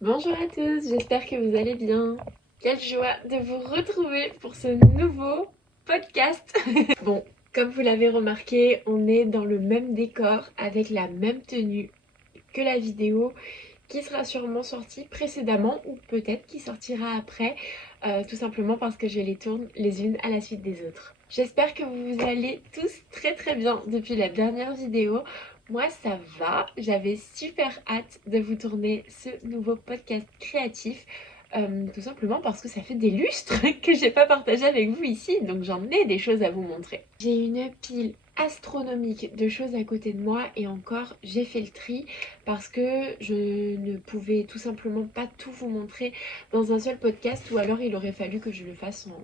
Bonjour à tous, j'espère que vous allez bien. Quelle joie de vous retrouver pour ce nouveau podcast. Bon, comme vous l'avez remarqué, on est dans le même décor avec la même tenue que la vidéo qui sera sûrement sortie précédemment ou peut-être qui sortira après, tout simplement parce que je les tourne les unes à la suite des autres. J'espère que vous allez tous très bien depuis la dernière vidéo. Moi ça va, j'avais super hâte de vous tourner ce nouveau podcast créatif. Tout simplement parce que ça fait des lustres que j'ai pas partagé avec vous ici, donc j'en ai des choses à vous montrer. J'ai une pile astronomique de choses à côté de moi et encore j'ai fait le tri parce que je ne pouvais tout simplement pas tout vous montrer dans un seul podcast, ou alors il aurait fallu que je le fasse en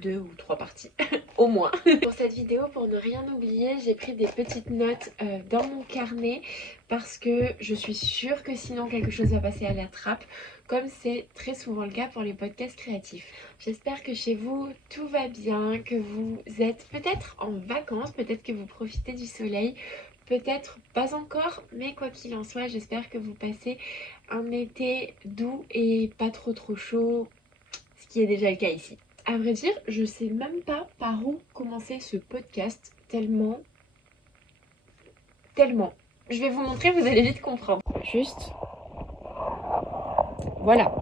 2 ou 3 parties au moins. Pour cette vidéo, pour ne rien oublier, j'ai pris des petites notes dans mon carnet parce que je suis sûre que sinon quelque chose va passer à la trappe, comme c'est très souvent le cas pour les podcasts créatifs. J'espère que chez vous tout va bien, que vous êtes peut-être en vacances, peut-être que vous profitez du soleil, peut-être pas encore, mais quoi qu'il en soit, j'espère que vous passez un été doux et pas trop chaud, ce qui est déjà le cas ici. À vrai dire, je sais même pas par où commencer ce podcast, tellement. Je vais vous montrer, vous allez vite comprendre. Juste, voilà.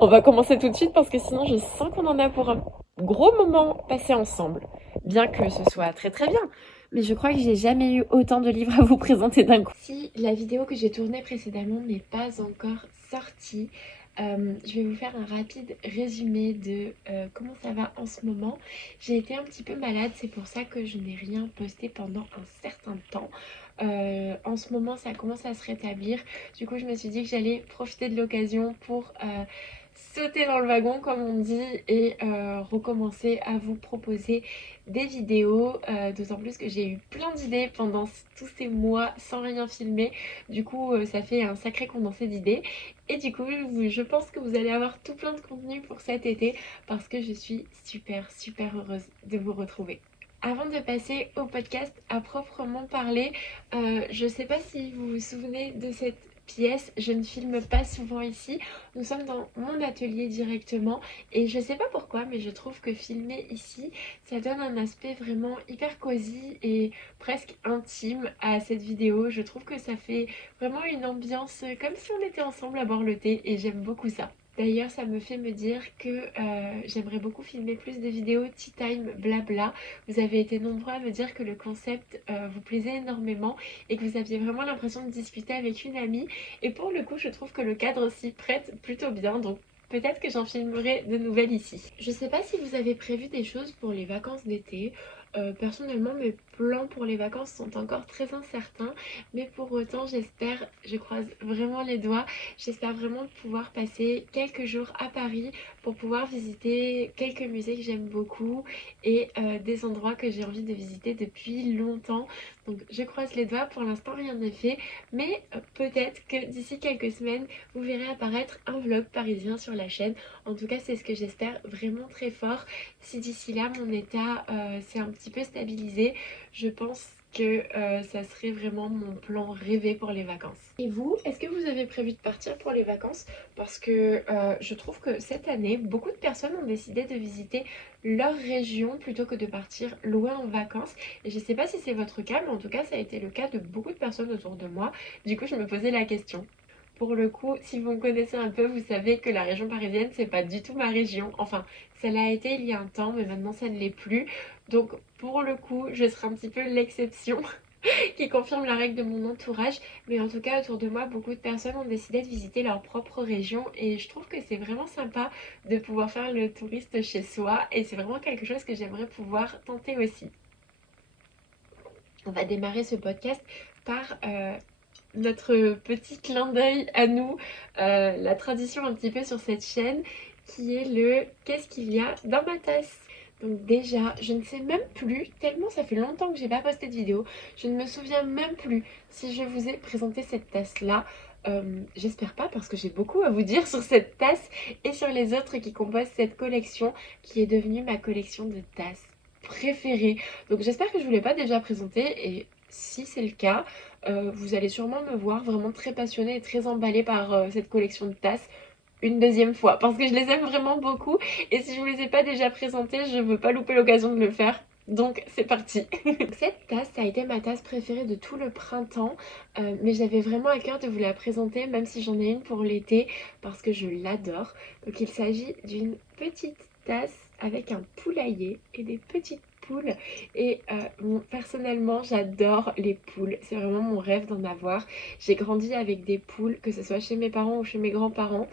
On va commencer tout de suite parce que sinon je sens qu'on en a pour un gros moment passé ensemble. Bien que ce soit très bien. Mais je crois que j'ai jamais eu autant de livres à vous présenter d'un coup. Si la vidéo que j'ai tournée précédemment n'est pas encore sortie, je vais vous faire un rapide résumé de comment ça va en ce moment. J'ai été un petit peu malade, c'est pour ça que je n'ai rien posté pendant un certain temps. En ce moment, ça commence à se rétablir. Du coup, je me suis dit que j'allais profiter de l'occasion pour sauter dans le wagon, comme on dit, et recommencer à vous proposer des vidéos. D'autant plus que j'ai eu plein d'idées pendant tous ces mois sans rien filmer. Du coup, ça fait un sacré condensé d'idées. Et du coup, je pense que vous allez avoir tout plein de contenu pour cet été parce que je suis super heureuse de vous retrouver. Avant de passer au podcast à proprement parler, je ne sais pas si vous vous souvenez de cette pièce, je ne filme pas souvent ici. Nous sommes dans mon atelier directement et je ne sais pas pourquoi, mais je trouve que filmer ici, ça donne un aspect vraiment hyper cosy et presque intime à cette vidéo. Je trouve que ça fait vraiment une ambiance comme si on était ensemble à boire le thé et j'aime beaucoup ça. D'ailleurs, ça me fait me dire que j'aimerais beaucoup filmer plus de vidéos tea time blabla. Vous avez été nombreux à me dire que le concept vous plaisait énormément et que vous aviez vraiment l'impression de discuter avec une amie. Et pour le coup, je trouve que le cadre s'y prête plutôt bien. Donc peut-être que j'en filmerai de nouvelles ici. Je sais pas si vous avez prévu des choses pour les vacances d'été. Personnellement, mes plans pour les vacances sont encore très incertains. Mais pour autant, je croise vraiment les doigts. J'espère vraiment pouvoir passer quelques jours à Paris pour pouvoir visiter quelques musées que j'aime beaucoup et des endroits que j'ai envie de visiter depuis longtemps. Donc je croise les doigts, pour l'instant rien n'est fait, mais peut-être que d'ici quelques semaines, vous verrez apparaître un vlog parisien sur la chaîne. En tout cas, c'est ce que j'espère vraiment très fort. Si d'ici là, mon état s'est un petit peu stabilisé, je pense que ça serait vraiment mon plan rêvé pour les vacances. Et vous, est-ce que vous avez prévu de partir pour les vacances? Parce que je trouve que cette année, beaucoup de personnes ont décidé de visiter leur région plutôt que de partir loin en vacances. Et je ne sais pas si c'est votre cas, mais en tout cas, ça a été le cas de beaucoup de personnes autour de moi. Du coup, je me posais la question. Pour le coup, si vous me connaissez un peu, vous savez que la région parisienne, c'est pas du tout ma région. Enfin, ça l'a été il y a un temps, mais maintenant ça ne l'est plus. Donc, pour le coup, je serai un petit peu l'exception qui confirme la règle de mon entourage. Mais en tout cas, autour de moi, beaucoup de personnes ont décidé de visiter leur propre région. Et je trouve que c'est vraiment sympa de pouvoir faire le touriste chez soi. Et c'est vraiment quelque chose que j'aimerais pouvoir tenter aussi. On va démarrer ce podcast par notre petit clin d'œil à nous, la tradition un petit peu sur cette chaîne, qui est le qu'est-ce qu'il y a dans ma tasse. Donc déjà, je ne sais même plus, tellement ça fait longtemps que j'ai pas posté de vidéo, je ne me souviens même plus si je vous ai présenté cette tasse-là. J'espère pas parce que j'ai beaucoup à vous dire sur cette tasse et sur les autres qui composent cette collection qui est devenue ma collection de tasses préférée. Donc j'espère que je vous l'ai pas déjà présentée et si c'est le cas, vous allez sûrement me voir vraiment très passionnée et très emballée par cette collection de tasses une deuxième fois parce que je les aime vraiment beaucoup et si je vous les ai pas déjà présentées, je veux pas louper l'occasion de le faire. Donc c'est parti. Cette tasse, ça a été ma tasse préférée de tout le printemps, mais j'avais vraiment à cœur de vous la présenter, même si j'en ai une pour l'été, parce que je l'adore. Donc il s'agit d'une petite tasse avec un poulailler et des petites poules. Et personnellement, j'adore les poules. C'est vraiment mon rêve d'en avoir. J'ai grandi avec des poules, que ce soit chez mes parents ou chez mes grands-parents.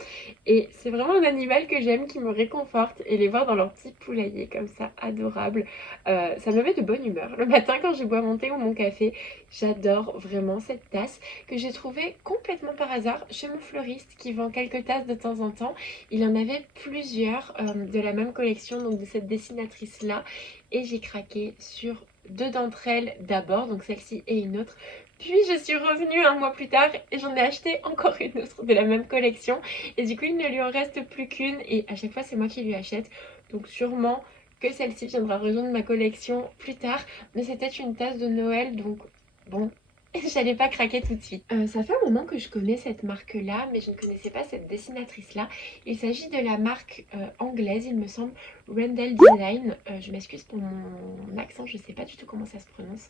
Et c'est vraiment un animal que j'aime, qui me réconforte. Et les voir dans leur petit poulailler comme ça, adorable, ça me met de bonne humeur. Le matin quand je bois mon thé ou mon café, j'adore vraiment cette tasse que j'ai trouvée complètement par hasard chez mon fleuriste qui vend quelques tasses de temps en temps. Il en avait plusieurs de la même collection, donc de cette dessinatrice-là. Et j'ai craqué sur deux d'entre elles d'abord, donc celle-ci et une autre. Puis je suis revenue un mois plus tard et j'en ai acheté encore une autre de la même collection. Et du coup, il ne lui en reste plus qu'une et à chaque fois, c'est moi qui lui achète. Donc sûrement que celle-ci viendra rejoindre ma collection plus tard. Mais c'était une tasse de Noël, donc bon, j'allais pas craquer tout de suite. Ça fait un moment que je connais cette marque-là, mais je ne connaissais pas cette dessinatrice-là. Il s'agit de la marque anglaise, il me semble, Randall Design. Je m'excuse pour mon accent, je sais pas du tout comment ça se prononce.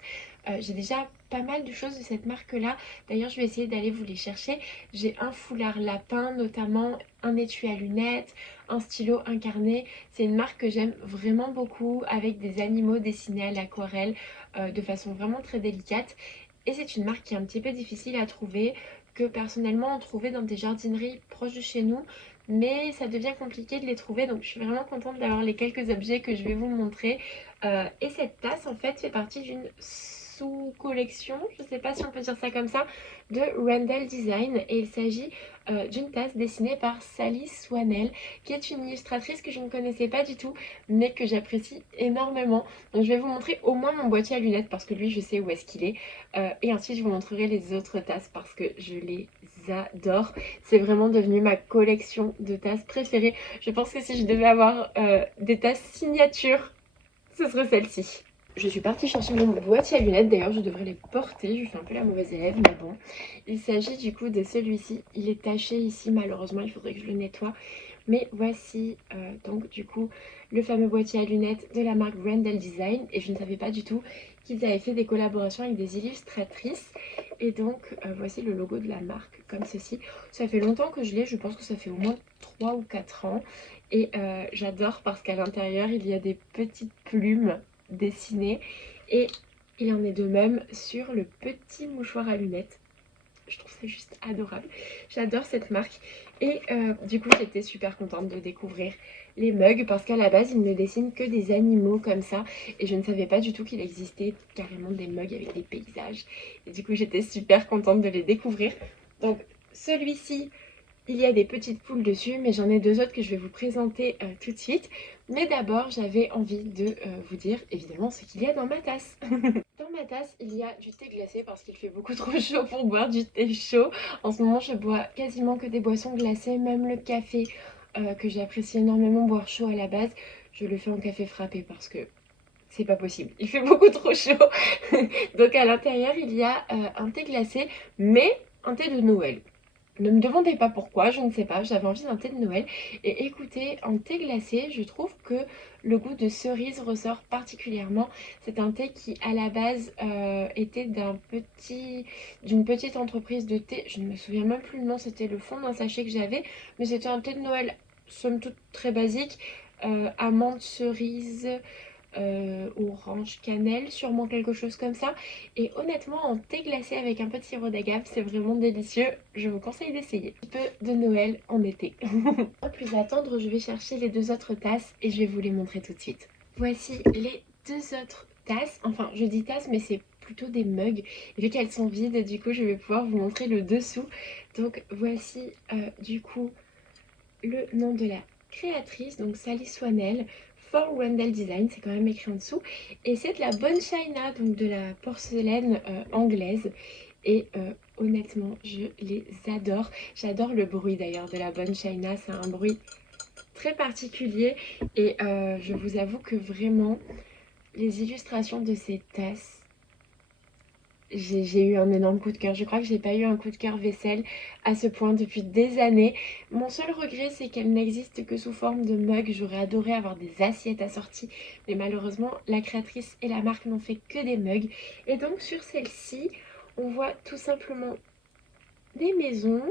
J'ai déjà pas mal de choses de cette marque-là. D'ailleurs, je vais essayer d'aller vous les chercher. J'ai un foulard lapin, notamment un étui à lunettes, un stylo incarné. C'est une marque que j'aime vraiment beaucoup, avec des animaux dessinés à l'aquarelle de façon vraiment très délicate. Et c'est une marque qui est un petit peu difficile à trouver, que personnellement on trouvait dans des jardineries proches de chez nous, mais ça devient compliqué de les trouver, donc je suis vraiment contente d'avoir les quelques objets que je vais vous montrer. Et cette tasse en fait fait partie d'une sous-collection, je ne sais pas si on peut dire ça comme ça, de Randall Design, et il s'agit d'une tasse dessinée par Sally Swanell, qui est une illustratrice que je ne connaissais pas du tout, mais que j'apprécie énormément. Donc je vais vous montrer au moins mon boîtier à lunettes parce que lui je sais où est-ce qu'il est. Et ensuite je vous montrerai les autres tasses parce que je les adore. C'est vraiment devenu ma collection de tasses préférée. Je pense que si je devais avoir des tasses signature, ce serait celle-ci. Je suis partie chercher mon boîtier à lunettes, d'ailleurs je devrais les porter, je fais un peu la mauvaise élève, mais bon. Il s'agit du coup de celui-ci, il est taché ici malheureusement, il faudrait que je le nettoie. Mais voici donc du coup le fameux boîtier à lunettes de la marque Randall Design. Et je ne savais pas du tout qu'ils avaient fait des collaborations avec des illustratrices. Et donc voici le logo de la marque comme ceci. Ça fait longtemps que je l'ai, je pense que ça fait au moins 3 ou 4 ans. Et j'adore parce qu'à l'intérieur il y a des petites plumes dessinées. Et il en est de même sur le petit mouchoir à lunettes. Je trouve ça juste adorable. J'adore cette marque. Et du coup, j'étais super contente de découvrir les mugs parce qu'à la base, ils ne dessinent que des animaux comme ça. Et je ne savais pas du tout qu'il existait carrément des mugs avec des paysages. Et du coup, j'étais super contente de les découvrir. Donc, celui-ci, il y a des petites poules dessus, mais j'en ai deux autres que je vais vous présenter tout de suite. Mais d'abord, j'avais envie de vous dire évidemment ce qu'il y a dans ma tasse. Dans ma tasse, il y a du thé glacé parce qu'il fait beaucoup trop chaud pour boire du thé chaud. En ce moment, je bois quasiment que des boissons glacées, même le café que j'apprécie énormément boire chaud à la base. Je le fais en café frappé parce que c'est pas possible. Il fait beaucoup trop chaud. Donc à l'intérieur, il y a un thé glacé, mais un thé de Noël. Ne me demandez pas pourquoi, je ne sais pas, j'avais envie d'un thé de Noël. Et écoutez, en thé glacé, je trouve que le goût de cerise ressort particulièrement. C'est un thé qui, à la base, était d'une petite entreprise de thé. Je ne me souviens même plus le nom, c'était le fond d'un sachet que j'avais. Mais c'était un thé de Noël, somme toute très basique. Amande, cerise, orange, cannelle, sûrement quelque chose comme ça. Et honnêtement, en thé glacé avec un peu de sirop d'agave, c'est vraiment délicieux. Je vous conseille d'essayer. Un peu de Noël en été. Sans plus attendre, je vais chercher les deux autres tasses et je vais vous les montrer tout de suite. Voici les deux autres tasses. Enfin, je dis tasses, mais c'est plutôt des mugs. Et vu qu'elles sont vides, du coup, je vais pouvoir vous montrer le dessous. Donc, voici du coup le nom de la créatrice, donc Sally Swanell. For Randall Design, c'est quand même écrit en dessous. Et c'est de la bonne china, donc de la porcelaine anglaise. Et honnêtement, je les adore. J'adore le bruit d'ailleurs de la bonne china. C'est un bruit très particulier. Et je vous avoue que vraiment, les illustrations de ces tasses j'ai eu un énorme coup de cœur. Je crois que j'ai pas eu un coup de cœur vaisselle à ce point depuis des années. Mon seul regret, c'est qu'elle n'existe que sous forme de mug. J'aurais adoré avoir des assiettes assorties, mais malheureusement, la créatrice et la marque n'ont fait que des mugs. Et donc sur celle-ci, on voit tout simplement des maisons.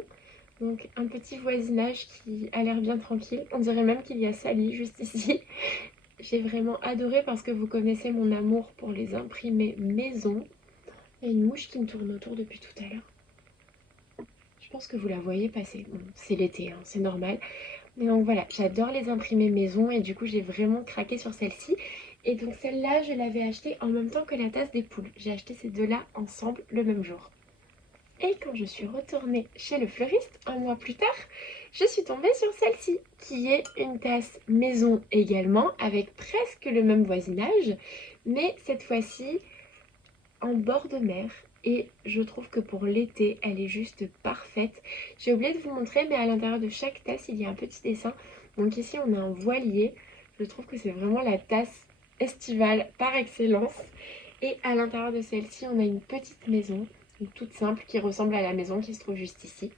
Donc un petit voisinage qui a l'air bien tranquille. On dirait même qu'il y a Sally juste ici. J'ai vraiment adoré parce que vous connaissez mon amour pour les imprimés maison. Il y a une mouche qui me tourne autour depuis tout à l'heure. Je pense que vous la voyez passer. Bon, c'est l'été, hein, c'est normal. Mais donc voilà, j'adore les imprimés maison et du coup j'ai vraiment craqué sur celle-ci. Et donc celle-là, je l'avais achetée en même temps que la tasse des poules. J'ai acheté ces deux-là ensemble le même jour. Et quand je suis retournée chez le fleuriste, un mois plus tard, je suis tombée sur celle-ci, qui est une tasse maison également, avec presque le même voisinage, mais cette fois-ci en bord de mer. Et je trouve que pour l'été, elle est juste parfaite. J'ai oublié de vous montrer, mais à l'intérieur de chaque tasse, il y a un petit dessin. Donc ici, on a un voilier. Je trouve que c'est vraiment la tasse estivale par excellence. Et à l'intérieur de celle-ci, on a une petite maison, toute simple, qui ressemble à la maison qui se trouve juste ici.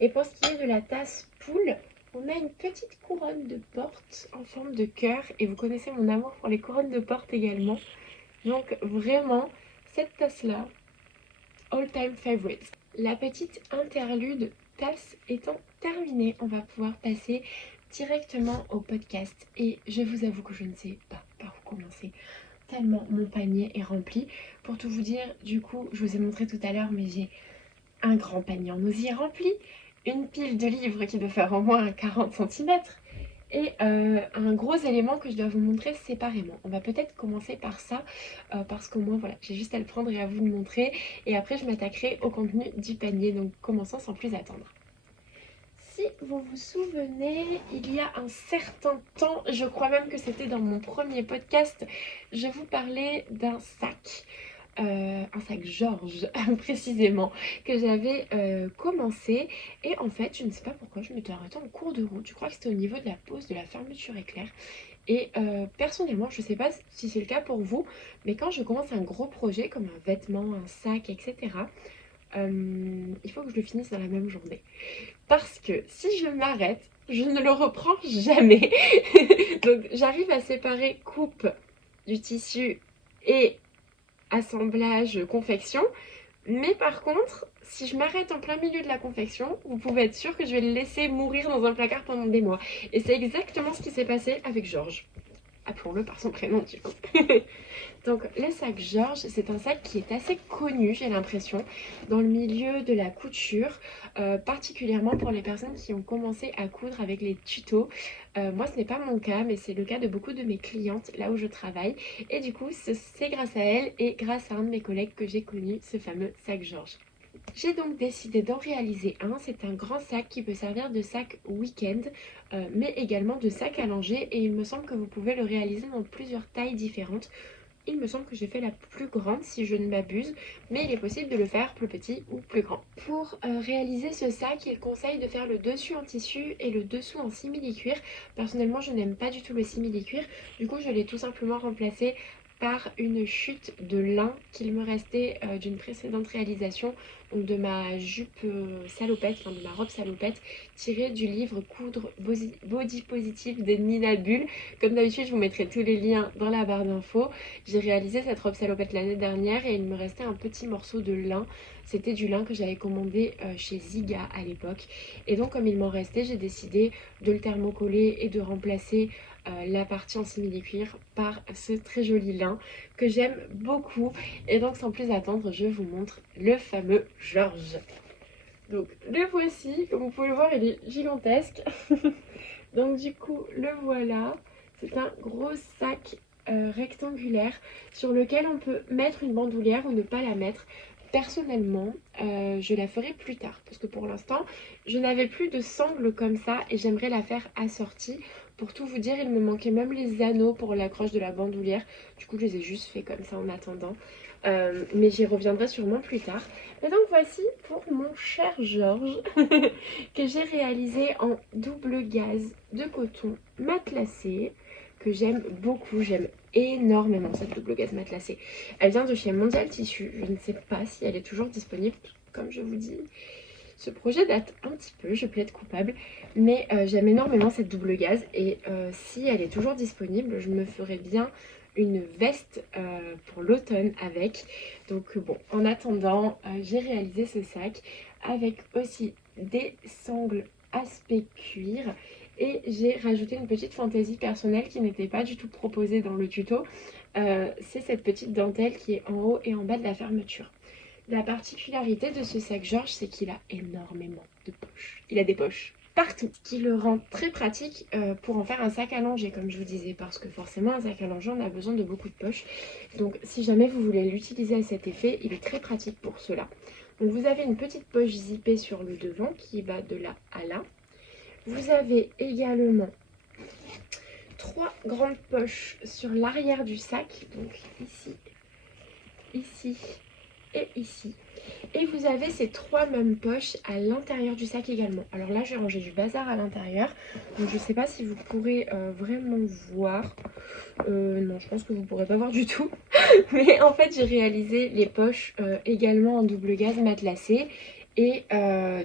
Et pour ce qui est de la tasse poule, on a une petite couronne de porte en forme de cœur. Et vous connaissez mon amour pour les couronnes de porte également. Donc vraiment, cette tasse-là, all time favorite. La petite interlude tasse étant terminée, on va pouvoir passer directement au podcast. Et je vous avoue que je ne sais pas par où commencer, tellement mon panier est rempli. Pour tout vous dire, du coup, je vous ai montré tout à l'heure, mais j'ai un grand panier en osier rempli, une pile de livres qui doit faire au moins 40 centimètres et un gros élément que je dois vous montrer séparément. On va peut-être commencer par ça parce qu'au moins voilà, j'ai juste à le prendre et à vous le montrer et après je m'attaquerai au contenu du panier, donc commençons sans plus attendre. Si vous vous souvenez, il y a un certain temps, je crois même que c'était dans mon premier podcast, je vous parlais d'un sac. Un sac Georges précisément que j'avais commencé et en fait je ne sais pas pourquoi je m'étais arrêtée en cours de route. Je crois que c'était au niveau de la pause de la fermeture éclair et personnellement je ne sais pas si c'est le cas pour vous, mais quand je commence un gros projet comme un vêtement, un sac, etc., il faut que je le finisse dans la même journée parce que si je m'arrête je ne le reprends jamais. Donc j'arrive à séparer coupe du tissu et assemblage, confection. Mais par contre, si je m'arrête en plein milieu de la confection, vous pouvez être sûr que je vais le laisser mourir dans un placard pendant des mois. Et c'est exactement ce qui s'est passé avec Georges. Appelons-le par son prénom, du coup. Donc le sac Georges, c'est un sac qui est assez connu, j'ai l'impression, dans le milieu de la couture, particulièrement pour les personnes qui ont commencé à coudre avec les tutos. Moi, ce n'est pas mon cas, mais c'est le cas de beaucoup de mes clientes là où je travaille. Et du coup, c'est grâce à elles et grâce à un de mes collègues que j'ai connu ce fameux sac Georges. J'ai donc décidé d'en réaliser un. C'est un grand sac qui peut servir de sac week-end, mais également de sac à langer. Et il me semble que vous pouvez le réaliser dans plusieurs tailles différentes. Il me semble que j'ai fait la plus grande si je ne m'abuse, mais il est possible de le faire plus petit ou plus grand. Pour réaliser ce sac, il conseille de faire le dessus en tissu et le dessous en simili-cuir. Personnellement, je n'aime pas du tout le simili-cuir. Du coup, je l'ai tout simplement remplacé par une chute de lin qu'il me restait d'une précédente réalisation, donc de ma jupe salopette, enfin de ma robe salopette, tirée du livre Coudre Body Positive de Nina Bull. Comme d'habitude, je vous mettrai tous les liens dans la barre d'infos. J'ai réalisé cette robe salopette l'année dernière et il me restait un petit morceau de lin. C'était du lin que j'avais commandé chez Ziga à l'époque. Et donc comme il m'en restait, j'ai décidé de le thermocoller et de remplacer la partie en simili-cuir par ce très joli lin que j'aime beaucoup. Et donc sans plus attendre, je vous montre le fameux Georges. Donc le voici, comme vous pouvez le voir, il est gigantesque. Donc du coup, le voilà. C'est un gros sac rectangulaire sur lequel on peut mettre une bandoulière ou ne pas la mettre. Personnellement, je la ferai plus tard parce que pour l'instant, je n'avais plus de sangle comme ça et j'aimerais la faire assortie. Pour tout vous dire, il me manquait même les anneaux pour l'accroche de la bandoulière. Du coup, je les ai juste fait comme ça en attendant. Mais j'y reviendrai sûrement plus tard. Et donc voici pour mon cher Georges que j'ai réalisé en double gaze de coton matelassé que j'aime beaucoup. J'aime énormément cette double gaze matelassée. Elle vient de chez Mondial Tissu. Je ne sais pas si elle est toujours disponible. Comme je vous dis, ce projet date un petit peu, je plaide coupable. Mais j'aime énormément cette double gaze. Et si elle est toujours disponible, je me ferais bien une veste pour l'automne avec. Donc bon, en attendant, j'ai réalisé ce sac avec aussi des sangles aspect cuir. Et j'ai rajouté une petite fantaisie personnelle qui n'était pas du tout proposée dans le tuto. C'est cette petite dentelle qui est en haut et en bas de la fermeture. La particularité de ce sac Georges, c'est qu'il a énormément de poches. Il a des poches partout, ce qui le rend très pratique pour en faire un sac à langer, comme je vous disais, parce que forcément, un sac à langer, on a besoin de beaucoup de poches. Donc, si jamais vous voulez l'utiliser à cet effet, il est très pratique pour cela. Donc, vous avez une petite poche zippée sur le devant qui va de là à là. Vous avez également 3 grandes poches sur l'arrière du sac, donc ici, ici et ici. Et vous avez ces 3 mêmes poches à l'intérieur du sac également. Alors là, j'ai rangé du bazar à l'intérieur, donc je ne sais pas si vous pourrez vraiment voir. Non, je pense que vous ne pourrez pas voir du tout. Mais en fait, j'ai réalisé les poches également en double gaze matelassée. Et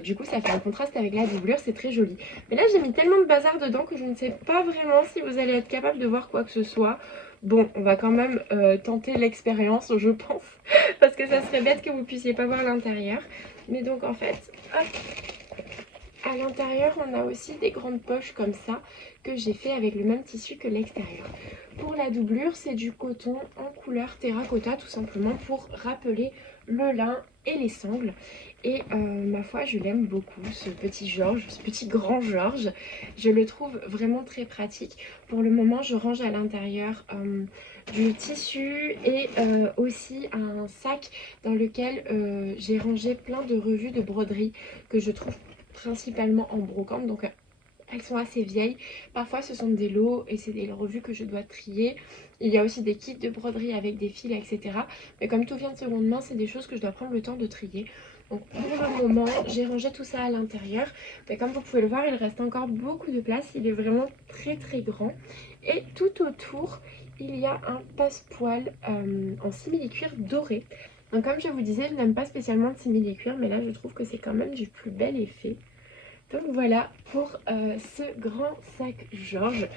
du coup, ça fait un contraste avec la doublure, c'est très joli. Mais là, j'ai mis tellement de bazar dedans que je ne sais pas vraiment si vous allez être capable de voir quoi que ce soit. Bon, on va quand même tenter l'expérience, je pense. Parce que ça serait bête que vous puissiez pas voir l'intérieur. Mais donc, en fait, hop, à l'intérieur, on a aussi des grandes poches comme ça que j'ai fait avec le même tissu que l'extérieur. Pour la doublure, c'est du coton en couleur terracotta tout simplement pour rappeler le lin et les sangles. Et ma foi, je l'aime beaucoup, ce petit Georges, ce petit grand Georges. Je le trouve vraiment très pratique. Pour le moment, je range à l'intérieur du tissu et aussi un sac dans lequel j'ai rangé plein de revues de broderie que je trouve principalement en brocante, donc elles sont assez vieilles. Parfois ce sont des lots et c'est des revues que je dois trier. Il y a aussi des kits de broderie avec des fils, etc. Mais comme tout vient de seconde main, c'est des choses que je dois prendre le temps de trier. Donc pour le moment, j'ai rangé tout ça à l'intérieur. Mais comme vous pouvez le voir, il reste encore beaucoup de place. Il est vraiment très très grand. Et tout autour, il y a un passepoil en simili-cuir doré. Donc comme je vous disais, je n'aime pas spécialement le simili-cuir, mais là je trouve que c'est quand même du plus bel effet. Donc voilà pour ce grand sac Georges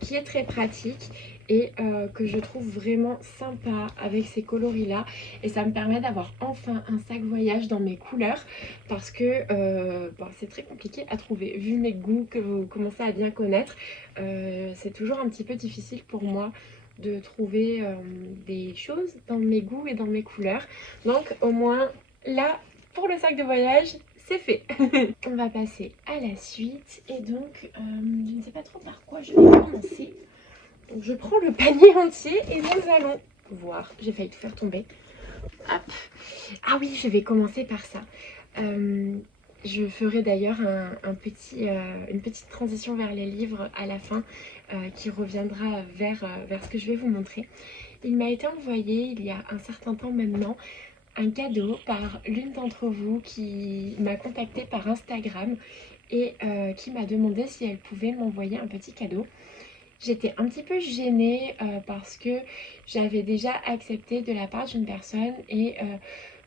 qui est très pratique et que je trouve vraiment sympa avec ces coloris là, et ça me permet d'avoir enfin un sac voyage dans mes couleurs parce que c'est très compliqué à trouver vu mes goûts que vous commencez à bien connaître. C'est toujours un petit peu difficile pour moi de trouver des choses dans mes goûts et dans mes couleurs, donc au moins là pour le sac de voyage c'est fait. On va passer à la suite et donc je ne sais pas trop par quoi je vais commencer. Donc je prends le panier entier et nous allons voir. J'ai failli tout faire tomber. Hop. Ah oui, je vais commencer par ça. Je ferai d'ailleurs une petite transition vers les livres à la fin qui reviendra vers ce que je vais vous montrer. Il m'a été envoyé il y a un certain temps maintenant un cadeau par l'une d'entre vous qui m'a contactée par Instagram et qui m'a demandé si elle pouvait m'envoyer un petit cadeau. J'étais un petit peu gênée parce que j'avais déjà accepté de la part d'une personne et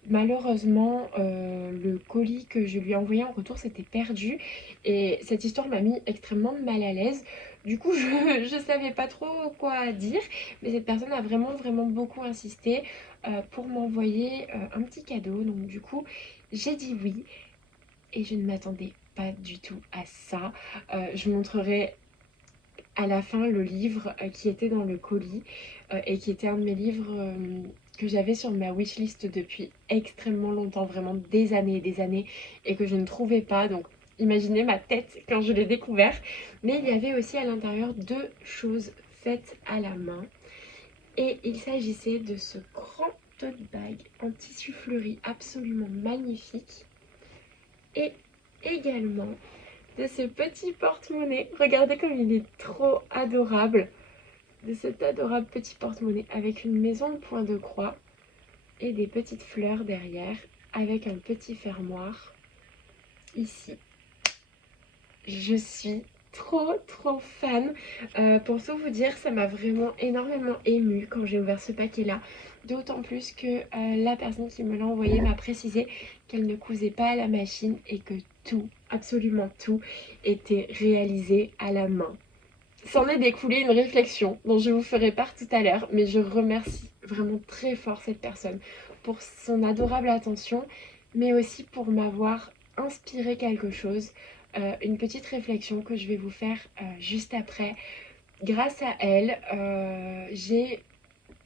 malheureusement le colis que je lui ai envoyé en retour s'était perdu et cette histoire m'a mis extrêmement mal à l'aise. Du coup, je ne savais pas trop quoi dire, mais cette personne a vraiment beaucoup insisté pour m'envoyer un petit cadeau. Donc du coup, j'ai dit oui et je ne m'attendais pas du tout à ça. Je montrerai à la fin le livre qui était dans le colis et qui était un de mes livres que j'avais sur ma wishlist depuis extrêmement longtemps, vraiment des années et des années, et que je ne trouvais pas. Donc imaginez ma tête quand je l'ai découvert. Mais il y avait aussi à l'intérieur 2 choses faites à la main. Et il s'agissait de ce grand tote bag en tissu fleuri absolument magnifique. Et également de ce petit porte-monnaie. Regardez comme il est trop adorable. De cet adorable petit porte-monnaie avec une maison de point de croix et des petites fleurs derrière avec un petit fermoir ici. Je suis trop fan. Pour tout vous dire, ça m'a vraiment énormément émue quand j'ai ouvert ce paquet-là. D'autant plus que la personne qui me l'a envoyé m'a précisé qu'elle ne cousait pas à la machine et que tout, absolument tout, était réalisé à la main. S'en est découlé une réflexion dont je vous ferai part tout à l'heure, mais je remercie vraiment très fort cette personne pour son adorable attention, mais aussi pour m'avoir inspiré quelque chose, une petite réflexion que je vais vous faire juste après. Grâce à elle, j'ai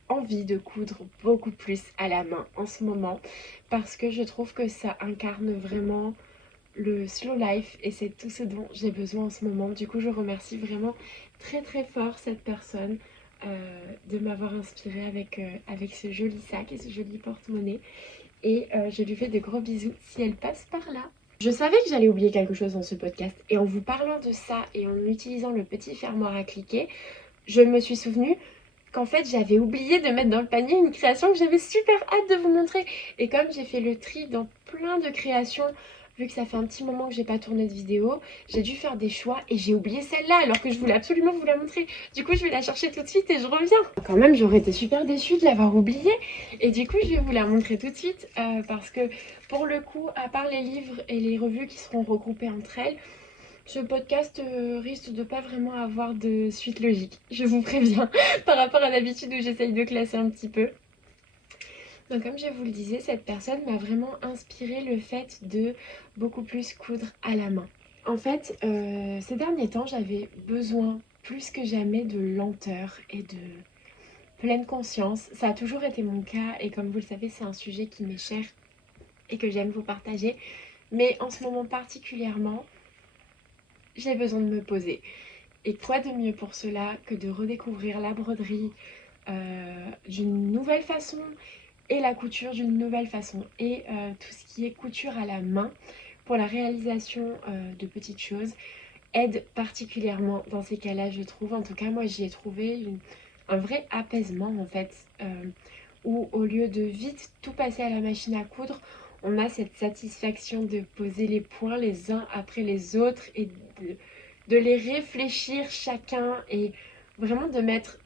envie de coudre beaucoup plus à la main en ce moment parce que je trouve que ça incarne vraiment le slow life et c'est tout ce dont j'ai besoin en ce moment. Du coup, je remercie vraiment très fort cette personne de m'avoir inspirée avec ce joli sac et ce joli porte-monnaie. Et je lui fais de gros bisous si elle passe par là. Je savais que j'allais oublier quelque chose dans ce podcast et en vous parlant de ça et en utilisant le petit fermoir à cliquer, je me suis souvenue qu'en fait j'avais oublié de mettre dans le panier une création que j'avais super hâte de vous montrer. Et comme j'ai fait le tri dans plein de créations, vu que ça fait un petit moment que j'ai pas tourné de vidéo, j'ai dû faire des choix et j'ai oublié celle-là alors que je voulais absolument vous la montrer. Du coup je vais la chercher tout de suite et je reviens. Quand même j'aurais été super déçue de l'avoir oubliée et du coup je vais vous la montrer tout de suite parce que pour le coup, à part les livres et les revues qui seront regroupées entre elles, ce podcast risque de pas vraiment avoir de suite logique, je vous préviens, par rapport à l'habitude où j'essaye de classer un petit peu. Donc comme je vous le disais, cette personne m'a vraiment inspiré le fait de beaucoup plus coudre à la main. En fait, ces derniers temps, j'avais besoin plus que jamais de lenteur et de pleine conscience. Ça a toujours été mon cas et comme vous le savez, c'est un sujet qui m'est cher et que j'aime vous partager. Mais en ce moment particulièrement, j'ai besoin de me poser. Et quoi de mieux pour cela que de redécouvrir la broderie d'une nouvelle façon et la couture d'une nouvelle façon et tout ce qui est couture à la main pour la réalisation de petites choses aide particulièrement dans ces cas-là, je trouve. En tout cas, moi, j'y ai trouvé un vrai apaisement en fait, où au lieu de vite tout passer à la machine à coudre, on a cette satisfaction de poser les points les uns après les autres et de les réfléchir chacun et vraiment de mettre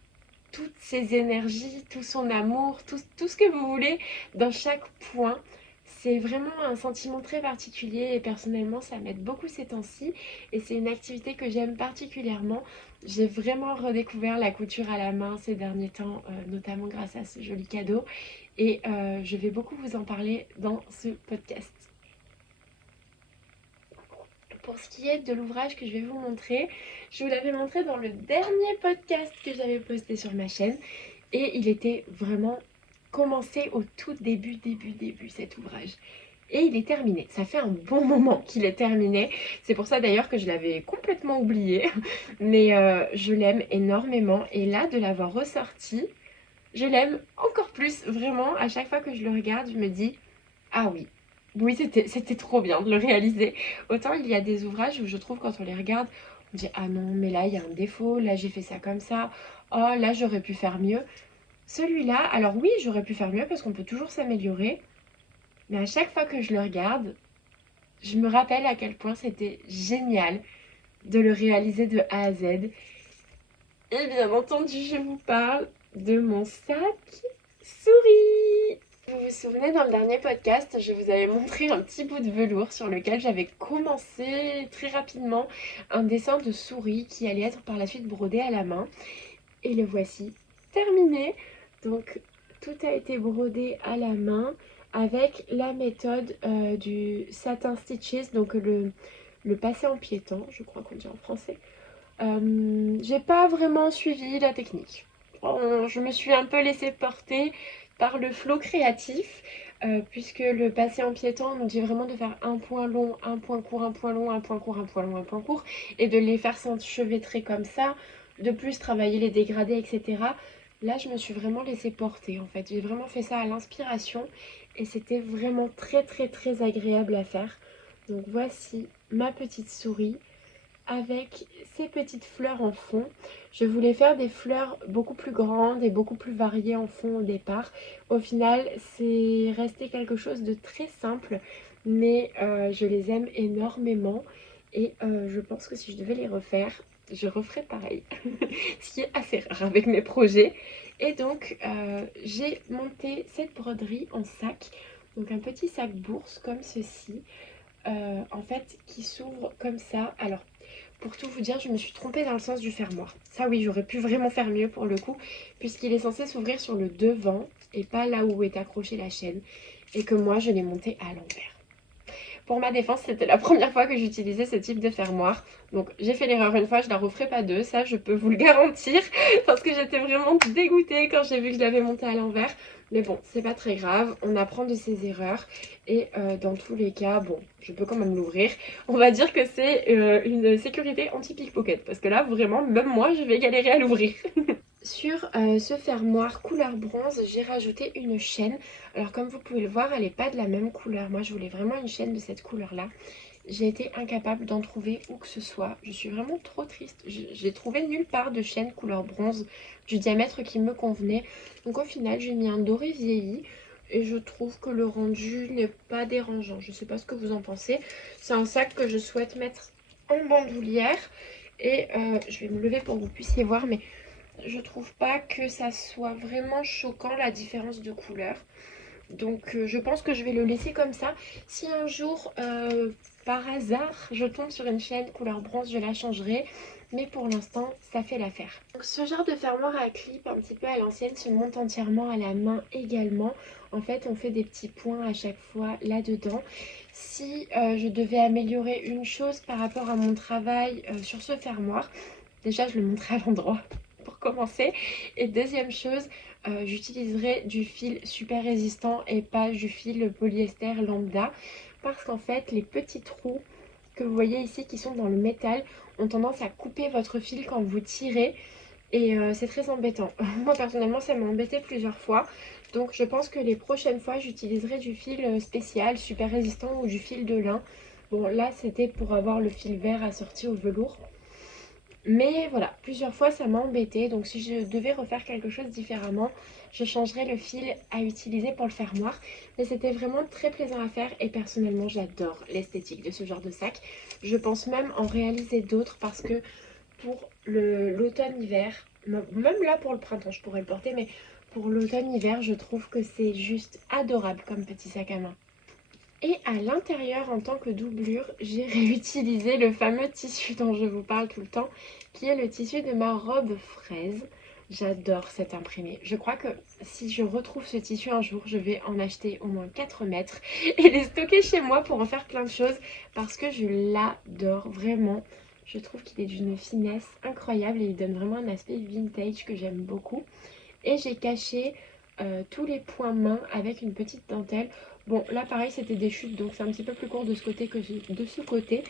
toutes ses énergies, tout son amour, tout ce que vous voulez dans chaque point. C'est vraiment un sentiment très particulier et personnellement ça m'aide beaucoup ces temps-ci et c'est une activité que j'aime particulièrement. J'ai vraiment redécouvert la couture à la main ces derniers temps, notamment grâce à ce joli cadeau et je vais beaucoup vous en parler dans ce podcast. Pour ce qui est de l'ouvrage que je vais vous montrer, je vous l'avais montré dans le dernier podcast que j'avais posté sur ma chaîne et il était vraiment commencé au tout début cet ouvrage. Et il est terminé. Ça fait un bon moment qu'il est terminé. C'est pour ça d'ailleurs que je l'avais complètement oublié. Mais je l'aime énormément. Et là, de l'avoir ressorti, je l'aime encore plus. Vraiment, à chaque fois que je le regarde, je me dis, ah oui, oui, c'était trop bien de le réaliser. Autant il y a des ouvrages où je trouve quand on les regarde, on dit, ah non, mais là, il y a un défaut. Là, j'ai fait ça comme ça. Oh, là, j'aurais pu faire mieux. Celui-là, alors oui, j'aurais pu faire mieux parce qu'on peut toujours s'améliorer. Mais à chaque fois que je le regarde, je me rappelle à quel point c'était génial de le réaliser de A à Z. Et bien entendu, je vous parle de mon sac souris. Vous vous souvenez, dans le dernier podcast, je vous avais montré un petit bout de velours sur lequel j'avais commencé très rapidement un dessin de souris qui allait être par la suite brodé à la main. Et le voici terminé. Donc tout a été brodé à la main avec la méthode du satin stitches, donc le passé en piéton, je crois qu'on dit en français. J'ai pas vraiment suivi la technique. Je me suis un peu laissée porter par le flow créatif, puisque le passé en piéton nous dit vraiment de faire un point long, un point court, un point long, un point court, un point long, un point court, et de les faire s'enchevêtrer comme ça, de plus travailler les dégradés, etc. Là, je me suis vraiment laissée porter, en fait. J'ai vraiment fait ça à l'inspiration, et c'était vraiment très agréable à faire. Donc voici ma petite souris avec ces petites fleurs en fond. Je voulais faire des fleurs beaucoup plus grandes et beaucoup plus variées en fond au départ. Au final, c'est resté quelque chose de très simple, mais je les aime énormément. Et je pense que si je devais les refaire, je referais pareil. Ce qui est assez rare avec mes projets. Et donc j'ai monté cette broderie en sac. Donc un petit sac bourse comme ceci. En fait qui s'ouvre comme ça. Alors pour tout vous dire, je me suis trompée dans le sens du fermoir. Ça oui, j'aurais pu vraiment faire mieux pour le coup, puisqu'il est censé s'ouvrir sur le devant et pas là où est accrochée la chaîne. Et que moi je l'ai monté à l'envers. Pour ma défense, c'était la première fois que j'utilisais ce type de fermoir. Donc j'ai fait l'erreur une fois, je la referai pas deux, ça je peux vous le garantir. Parce que j'étais vraiment dégoûtée quand j'ai vu que je l'avais montée à l'envers. Mais bon, c'est pas très grave, on apprend de ses erreurs. Et dans tous les cas, bon, je peux quand même l'ouvrir. On va dire que c'est une sécurité anti-pickpocket. Parce que là, vraiment, même moi, je vais galérer à l'ouvrir. Sur ce fermoir couleur bronze, j'ai rajouté une chaîne. Alors comme vous pouvez le voir, elle n'est pas de la même couleur. Moi, je voulais vraiment une chaîne de cette couleur-là. J'ai été incapable d'en trouver où que ce soit. Je suis vraiment trop triste. J'ai trouvé nulle part de chaîne couleur bronze du diamètre qui me convenait. Donc au final, j'ai mis un doré vieilli. Et je trouve que le rendu n'est pas dérangeant. Je ne sais pas ce que vous en pensez. C'est un sac que je souhaite mettre en bandoulière. Et je vais me lever pour que vous puissiez voir. Mais je trouve pas que ça soit vraiment choquant la différence de couleur. Donc je pense que je vais le laisser comme ça. Si un jour, par hasard, je tombe sur une chaîne couleur bronze, je la changerai. Mais pour l'instant, ça fait l'affaire. Donc ce genre de fermoir à clip un petit peu à l'ancienne se monte entièrement à la main également. En fait, on fait des petits points à chaque fois là-dedans. Si je devais améliorer une chose par rapport à mon travail sur ce fermoir, déjà je le montrerai à l'endroit pour commencer. Et deuxième chose, j'utiliserai du fil super résistant et pas du fil polyester lambda. Parce qu'en fait, les petits trous que vous voyez ici qui sont dans le métal ont tendance à couper votre fil quand vous tirez. Et c'est très embêtant. Moi personnellement, ça m'a embêté plusieurs fois. Donc je pense que les prochaines fois, j'utiliserai du fil spécial, super résistant ou du fil de lin. Bon, là, c'était pour avoir le fil vert assorti au velours. Mais voilà, plusieurs fois ça m'a embêté. Donc si je devais refaire quelque chose différemment, je changerais le fil à utiliser pour le fermoir. Mais c'était vraiment très plaisant à faire et personnellement j'adore l'esthétique de ce genre de sac. Je pense même en réaliser d'autres parce que pour l'automne-hiver, même là pour le printemps je pourrais le porter, mais pour l'automne-hiver je trouve que c'est juste adorable comme petit sac à main. Et à l'intérieur, en tant que doublure, j'ai réutilisé le fameux tissu dont je vous parle tout le temps, qui est le tissu de ma robe fraise. J'adore cet imprimé. Je crois que si je retrouve ce tissu un jour, je vais en acheter au moins 4 mètres et les stocker chez moi pour en faire plein de choses parce que je l'adore vraiment. Je trouve qu'il est d'une finesse incroyable et il donne vraiment un aspect vintage que j'aime beaucoup. Et j'ai caché tous les points mains avec une petite dentelle. Bon, là pareil, c'était des chutes, donc c'est un petit peu plus court de ce côté que de ce côté.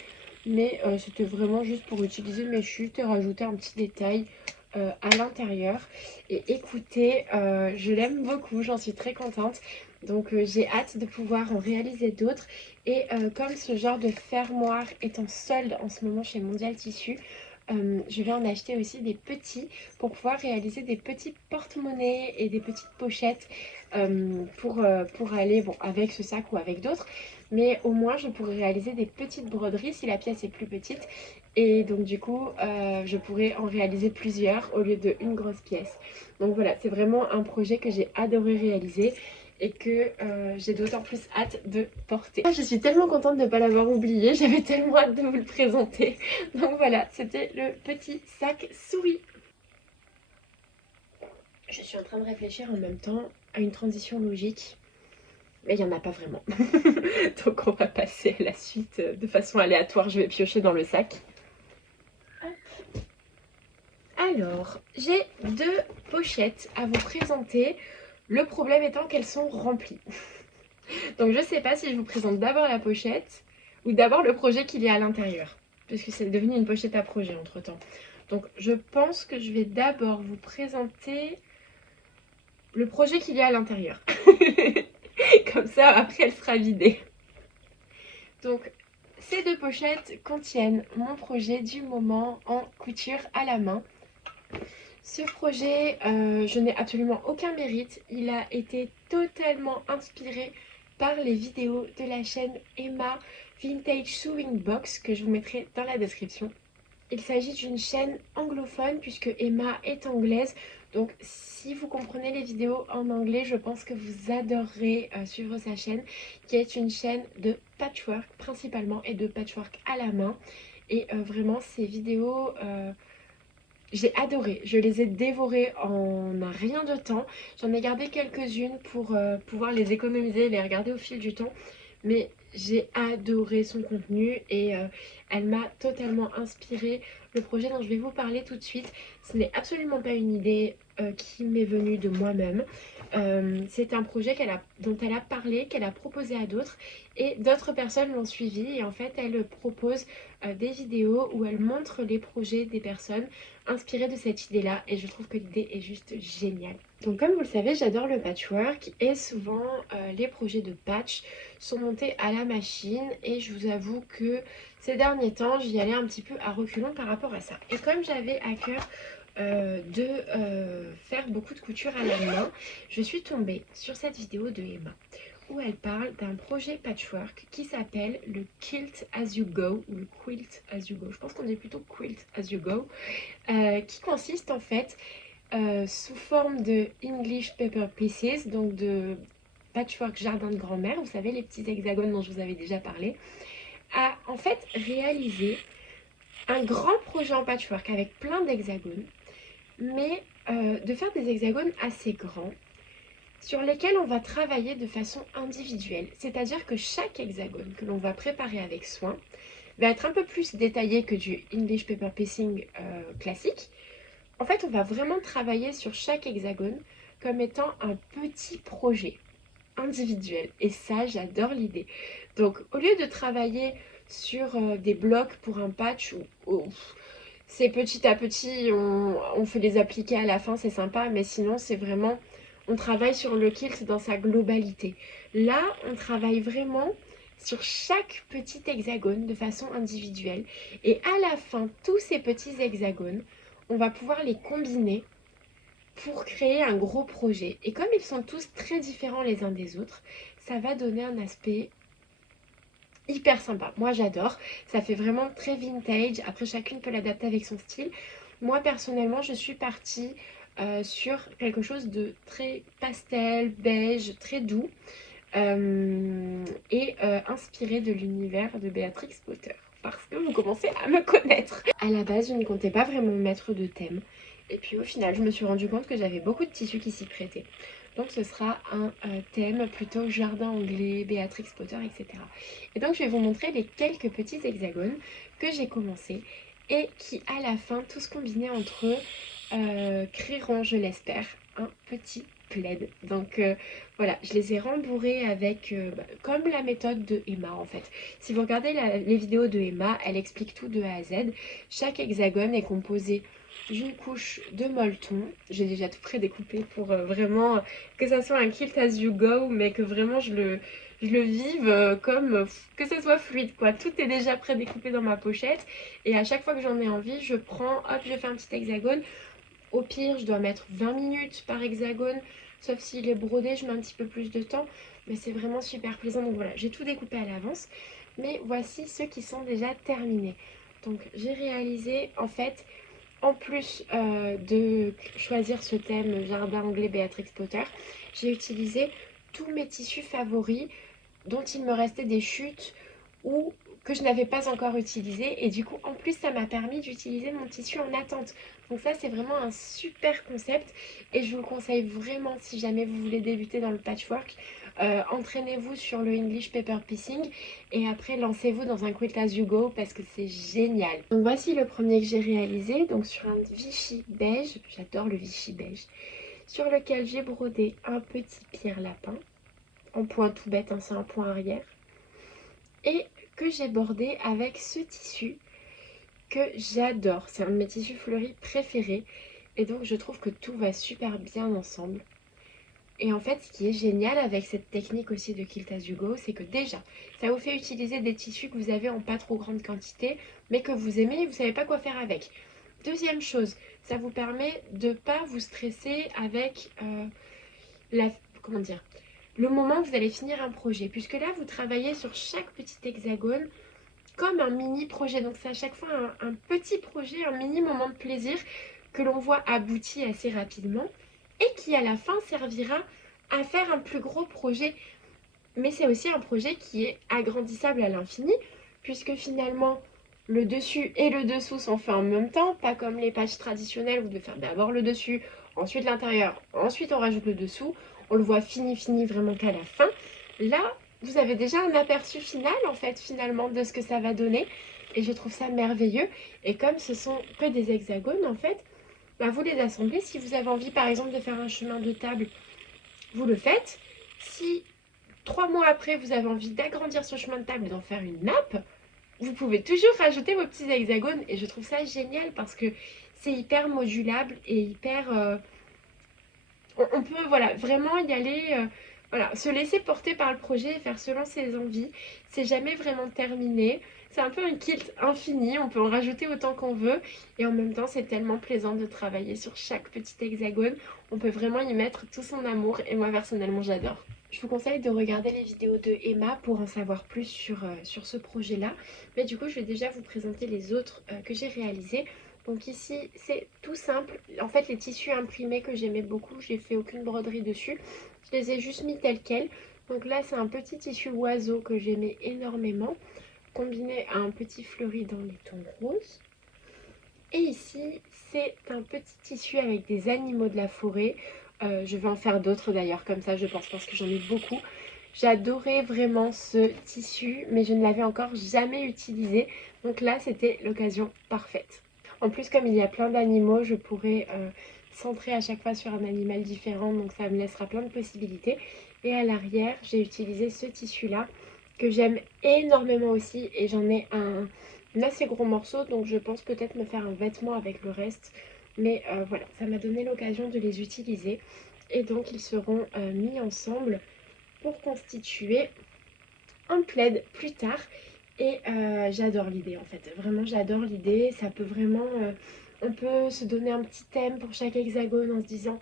Mais c'était vraiment juste pour utiliser mes chutes et rajouter un petit détail à l'intérieur. Et écoutez, je l'aime beaucoup, j'en suis très contente. Donc j'ai hâte de pouvoir en réaliser d'autres. Et comme ce genre de fermoir est en solde en ce moment chez Mondial Tissu, je vais en acheter aussi des petits pour pouvoir réaliser des petits porte-monnaies et des petites pochettes pour aller bon, avec ce sac ou avec d'autres. Mais au moins, je pourrais réaliser des petites broderies si la pièce est plus petite. Et donc du coup, je pourrais en réaliser plusieurs au lieu d'une grosse pièce. Donc voilà, c'est vraiment un projet que j'ai adoré réaliser et que j'ai d'autant plus hâte de porter. Je suis tellement contente de ne pas l'avoir oublié, j'avais tellement hâte de vous le présenter. Donc voilà, c'était le petit sac souris. Je suis en train de réfléchir en même temps à une transition logique, mais il n'y en a pas vraiment. Donc on va passer à la suite de façon aléatoire, je vais piocher dans le sac. Hop. Alors, j'ai deux pochettes à vous présenter, le problème étant qu'elles sont remplies. Donc je ne sais pas si je vous présente d'abord la pochette ou d'abord le projet qu'il y a à l'intérieur, puisque c'est devenu une pochette à projet entre temps. Donc je pense que je vais d'abord vous présenter le projet qu'il y a à l'intérieur. Comme ça après elle sera vidée. Donc ces deux pochettes contiennent mon projet du moment en couture à la main. Ce projet, je n'ai absolument aucun mérite. Il a été totalement inspiré par les vidéos de la chaîne Emma Vintage Sewing Box que je vous mettrai dans la description. Il s'agit d'une chaîne anglophone puisque Emma est anglaise. Donc si vous comprenez les vidéos en anglais, je pense que vous adorerez suivre sa chaîne, qui est une chaîne de patchwork principalement et de patchwork à la main. Et vraiment ces vidéos, j'ai adoré. Je les ai dévorées en un rien de temps. J'en ai gardé quelques-unes pour pouvoir les économiser et les regarder au fil du temps. Mais j'ai adoré son contenu et elle m'a totalement inspiré. Le projet dont je vais vous parler tout de suite, ce n'est absolument pas une idée qui m'est venue de moi-même. C'est un projet dont elle a parlé, qu'elle a proposé à d'autres et d'autres personnes l'ont suivi. Et en fait, elle propose des vidéos où elle montre les projets des personnes inspirées de cette idée-là. Et je trouve que l'idée est juste géniale. Donc comme vous le savez, j'adore le patchwork et souvent les projets de patch sont montés à la machine et je vous avoue que ces derniers temps, j'y allais un petit peu à reculons par rapport à ça. Et comme j'avais à cœur de faire beaucoup de couture à la main, je suis tombée sur cette vidéo de Emma où elle parle d'un projet patchwork qui s'appelle le Quilt as you go ou le Quilt as you go, je pense qu'on dit plutôt Quilt as you go, qui consiste en fait sous forme de English paper pieces, donc de patchwork jardin de grand-mère, vous savez les petits hexagones dont je vous avais déjà parlé, à en fait réaliser un grand projet en patchwork avec plein d'hexagones, mais de faire des hexagones assez grands sur lesquels on va travailler de façon individuelle. C'est-à-dire que chaque hexagone que l'on va préparer avec soin va être un peu plus détaillé que du English paper piecing classique. En fait, on va vraiment travailler sur chaque hexagone comme étant un petit projet individuel. Et ça, j'adore l'idée. Donc, au lieu de travailler sur des blocs pour un patch où c'est petit à petit, on fait les appliquer à la fin, c'est sympa, mais sinon, c'est vraiment, on travaille sur le kilt dans sa globalité. Là, on travaille vraiment sur chaque petit hexagone de façon individuelle. Et à la fin, tous ces petits hexagones, on va pouvoir les combiner pour créer un gros projet. Et comme ils sont tous très différents les uns des autres, ça va donner un aspect hyper sympa. Moi j'adore, ça fait vraiment très vintage. Après chacune peut l'adapter avec son style. Moi personnellement je suis partie sur quelque chose de très pastel, beige, très doux et inspiré de l'univers de Béatrix Potter. Parce que vous commencez à me connaître. À la base je ne comptais pas vraiment mettre de thème. Et puis au final je me suis rendu compte que j'avais beaucoup de tissus qui s'y prêtaient. Donc ce sera un thème plutôt jardin anglais, Béatrix Potter, etc. Et donc je vais vous montrer les quelques petits hexagones que j'ai commencé et qui à la fin, tous combinés entre eux, créeront, je l'espère, un petit plaid. Donc voilà, je les ai rembourrés avec, comme la méthode de Emma en fait. Si vous regardez les vidéos de Emma, elle explique tout de A à Z. Chaque hexagone est composé d'une couche de molleton. J'ai déjà tout prédécoupé pour vraiment que ça soit un kilt as you go, mais que vraiment je le vive comme que ce soit fluide quoi. Tout est déjà prédécoupé dans ma pochette et à chaque fois que j'en ai envie, je prends, hop, je fais un petit hexagone. Au pire, je dois mettre 20 minutes par hexagone, sauf s'il est brodé, je mets un petit peu plus de temps, mais c'est vraiment super plaisant. Donc voilà, j'ai tout découpé à l'avance, mais voici ceux qui sont déjà terminés. Donc j'ai réalisé en fait, en plus de choisir ce thème jardin anglais Béatrix Potter, j'ai utilisé tous mes tissus favoris dont il me restait des chutes ou que je n'avais pas encore utilisé et du coup en plus ça m'a permis d'utiliser mon tissu en attente. Donc ça c'est vraiment un super concept et je vous le conseille vraiment si jamais vous voulez débuter dans le patchwork. Entraînez-vous sur le English Paper Piecing et après lancez-vous dans un Quilt as you go parce que c'est génial. Donc voici le premier que j'ai réalisé, donc sur un Vichy beige, j'adore le Vichy beige, sur lequel j'ai brodé un petit pierre lapin en point tout bête, hein, c'est un point arrière, et que j'ai bordé avec ce tissu que j'adore. C'est un de mes tissus fleuris préférés et donc je trouve que tout va super bien ensemble. Et en fait, ce qui est génial avec cette technique aussi de Quilt as you go, c'est que déjà, ça vous fait utiliser des tissus que vous avez en pas trop grande quantité, mais que vous aimez et vous ne savez pas quoi faire avec. Deuxième chose, ça vous permet de ne pas vous stresser avec comment dire, le moment où vous allez finir un projet, puisque là vous travaillez sur chaque petit hexagone comme un mini projet. Donc c'est à chaque fois un petit projet, un mini moment de plaisir que l'on voit abouti assez rapidement et qui à la fin servira à faire un plus gros projet. Mais c'est aussi un projet qui est agrandissable à l'infini, puisque finalement le dessus et le dessous sont faits en même temps, pas comme les pages traditionnelles où vous devez faire d'abord le dessus, ensuite l'intérieur, ensuite on rajoute le dessous. On le voit fini vraiment qu'à la fin. Là, vous avez déjà un aperçu final en fait finalement de ce que ça va donner et je trouve ça merveilleux. Et comme ce sont que des hexagones en fait, bah, vous les assemblez. Si vous avez envie par exemple de faire un chemin de table, vous le faites. Si 3 mois après vous avez envie d'agrandir ce chemin de table et d'en faire une nappe, vous pouvez toujours rajouter vos petits hexagones et je trouve ça génial parce que c'est hyper modulable et hyper... on peut voilà, vraiment y aller, voilà, se laisser porter par le projet et faire selon ses envies. C'est jamais vraiment terminé. C'est un peu un kilt infini, on peut en rajouter autant qu'on veut. Et en même temps, c'est tellement plaisant de travailler sur chaque petit hexagone. On peut vraiment y mettre tout son amour et moi personnellement, j'adore. Je vous conseille de regarder les vidéos de Emma pour en savoir plus sur ce projet-là. Mais du coup, je vais déjà vous présenter les autres que j'ai réalisés. Donc ici, c'est tout simple. En fait, les tissus imprimés que j'aimais beaucoup, j'ai fait aucune broderie dessus. Je les ai juste mis tels quels. Donc là, c'est un petit tissu oiseau que j'aimais énormément, combiné à un petit fleuri dans les tons roses. Et ici, c'est un petit tissu avec des animaux de la forêt. Je vais en faire d'autres d'ailleurs, comme ça je pense, parce que j'en ai beaucoup. J'adorais vraiment ce tissu, mais je ne l'avais encore jamais utilisé. Donc là, c'était l'occasion parfaite. En plus, comme il y a plein d'animaux, je pourrais centrer à chaque fois sur un animal différent, donc ça me laissera plein de possibilités. Et à l'arrière, j'ai utilisé ce tissu-là, que j'aime énormément aussi, et j'en ai un assez gros morceau, donc je pense peut-être me faire un vêtement avec le reste. Mais voilà, ça m'a donné l'occasion de les utiliser. Et donc, ils seront mis ensemble pour constituer un plaid plus tard. Et j'adore l'idée en fait, vraiment j'adore l'idée, ça peut vraiment, on peut se donner un petit thème pour chaque hexagone en se disant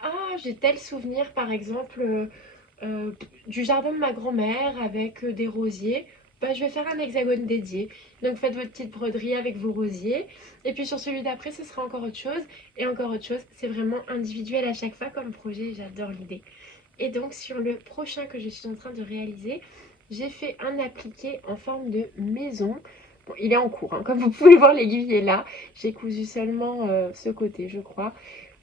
ah j'ai tel souvenir par exemple du jardin de ma grand-mère avec des rosiers, bah, je vais faire un hexagone dédié. Donc faites votre petite broderie avec vos rosiers et puis sur celui d'après ce sera encore autre chose et encore autre chose, c'est vraiment individuel à chaque fois comme projet, j'adore l'idée. Et donc sur le prochain que je suis en train de réaliser, j'ai fait un appliqué en forme de maison. Bon, il est en cours, hein. Comme vous pouvez voir, l'aiguille est là. J'ai cousu seulement ce côté, je crois.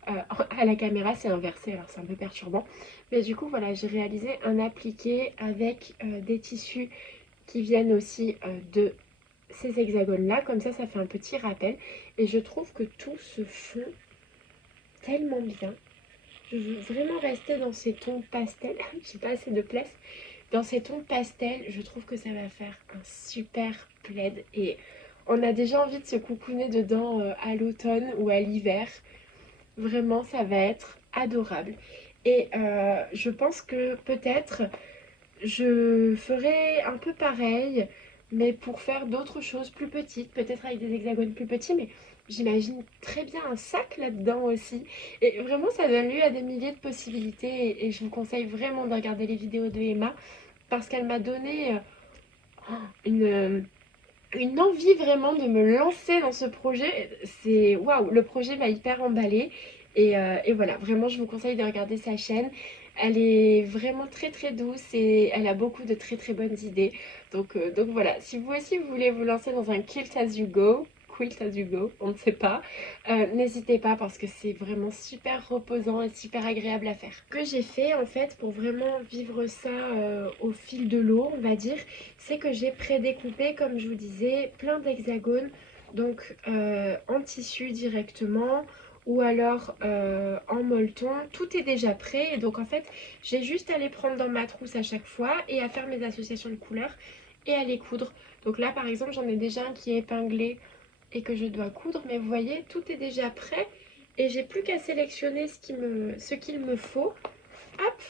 À la caméra, c'est inversé, alors c'est un peu perturbant. Mais du coup, voilà, j'ai réalisé un appliqué avec des tissus qui viennent aussi de ces hexagones-là. Comme ça fait un petit rappel. Et je trouve que tout se fond tellement bien. Je veux vraiment rester dans ces tons pastels. J'ai pas assez de place. Dans ces tons pastels, je trouve que ça va faire un super plaid. Et on a déjà envie de se coucouner dedans à l'automne ou à l'hiver. Vraiment, ça va être adorable. Et je pense que peut-être je ferai un peu pareil, mais pour faire d'autres choses plus petites, peut-être avec des hexagones plus petits, mais j'imagine très bien un sac là-dedans aussi. Et vraiment, ça donne lieu à des milliers de possibilités. Et je vous conseille vraiment de regarder les vidéos de Emma parce qu'elle m'a donné une envie vraiment de me lancer dans ce projet. C'est waouh, le projet m'a hyper emballée. Et voilà, vraiment, je vous conseille de regarder sa chaîne. Elle est vraiment très douce et elle a beaucoup de très bonnes idées. Donc voilà, si vous aussi vous voulez vous lancer dans un quilt as you go, on ne sait pas, n'hésitez pas parce que c'est vraiment super reposant et super agréable à faire. Ce que j'ai fait en fait pour vraiment vivre ça au fil de l'eau, on va dire, c'est que j'ai prédécoupé, comme je vous disais, plein d'hexagones, donc en tissu directement ou alors en molleton. Tout est déjà prêt et donc en fait j'ai juste à les prendre dans ma trousse à chaque fois et à faire mes associations de couleurs et à les coudre. Donc là par exemple j'en ai déjà un qui est épinglé et que je dois coudre, mais vous voyez tout est déjà prêt et j'ai plus qu'à sélectionner ce qu'il me faut. Hop,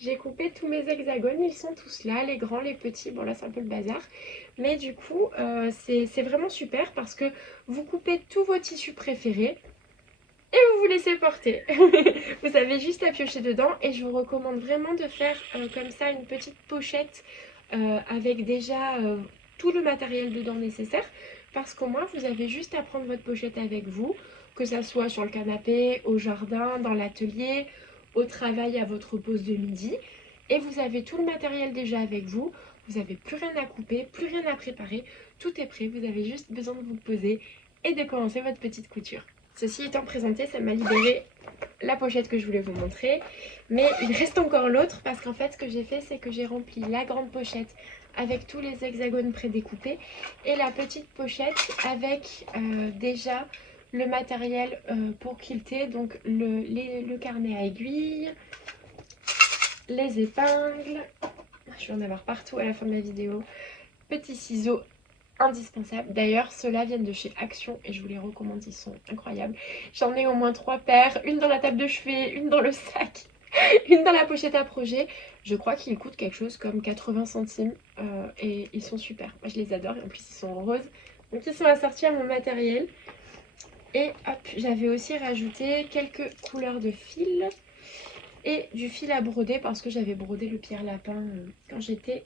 j'ai coupé tous mes hexagones, ils sont tous là, les grands, les petits, bon là c'est un peu le bazar. Mais du coup, c'est vraiment super parce que vous coupez tous vos tissus préférés. et vous vous laissez porter. Vous avez juste à piocher dedans et je vous recommande vraiment de faire comme ça une petite pochette avec déjà tout le matériel dedans nécessaire, parce qu'au moins vous avez juste à prendre votre pochette avec vous, que ça soit sur le canapé, au jardin, dans l'atelier, au travail, à votre pause de midi, et vous avez tout le matériel déjà avec vous. Vous n'avez plus rien à couper, plus rien à préparer, tout est prêt, vous avez juste besoin de vous poser et de commencer votre petite couture. Ceci étant présenté, ça m'a libéré la pochette que je voulais vous montrer, mais il reste encore l'autre, parce qu'en fait ce que j'ai fait, c'est que j'ai rempli la grande pochette avec tous les hexagones prédécoupés et la petite pochette avec déjà le matériel pour quilter, donc le carnet à aiguilles, les épingles, je vais en avoir partout à la fin de la vidéo, petits ciseaux indispensables. D'ailleurs, ceux-là viennent de chez Action et je vous les recommande, ils sont incroyables. J'en ai au moins 3 paires, une dans la table de chevet, une dans le sac, une dans la pochette à projet. Je crois qu'ils coûtent quelque chose comme 80 centimes et ils sont super. Moi, je les adore et en plus, ils sont roses. Donc, ils sont assortis à mon matériel. Et hop, j'avais aussi rajouté quelques couleurs de fil et du fil à broder parce que j'avais brodé le pierre lapin quand j'étais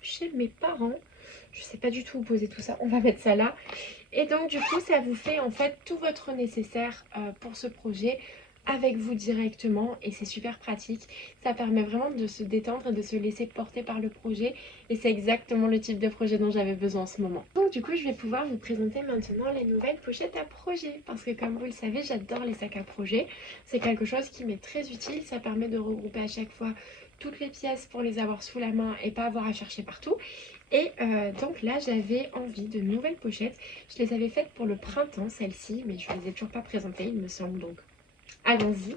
chez mes parents. Je sais pas du tout où poser tout ça, on va mettre ça là. Et donc du coup ça vous fait en fait tout votre nécessaire pour ce projet avec vous directement et c'est super pratique. Ça permet vraiment de se détendre et de se laisser porter par le projet et c'est exactement le type de projet dont j'avais besoin en ce moment. Donc du coup je vais pouvoir vous présenter maintenant les nouvelles pochettes à projet parce que comme vous le savez j'adore les sacs à projet. C'est quelque chose qui m'est très utile, ça permet de regrouper à chaque fois toutes les pièces pour les avoir sous la main et pas avoir à chercher partout. Et donc là j'avais envie de nouvelles pochettes. Je les avais faites pour le printemps celles-ci, mais je ne les ai toujours pas présentées il me semble, donc allons-y.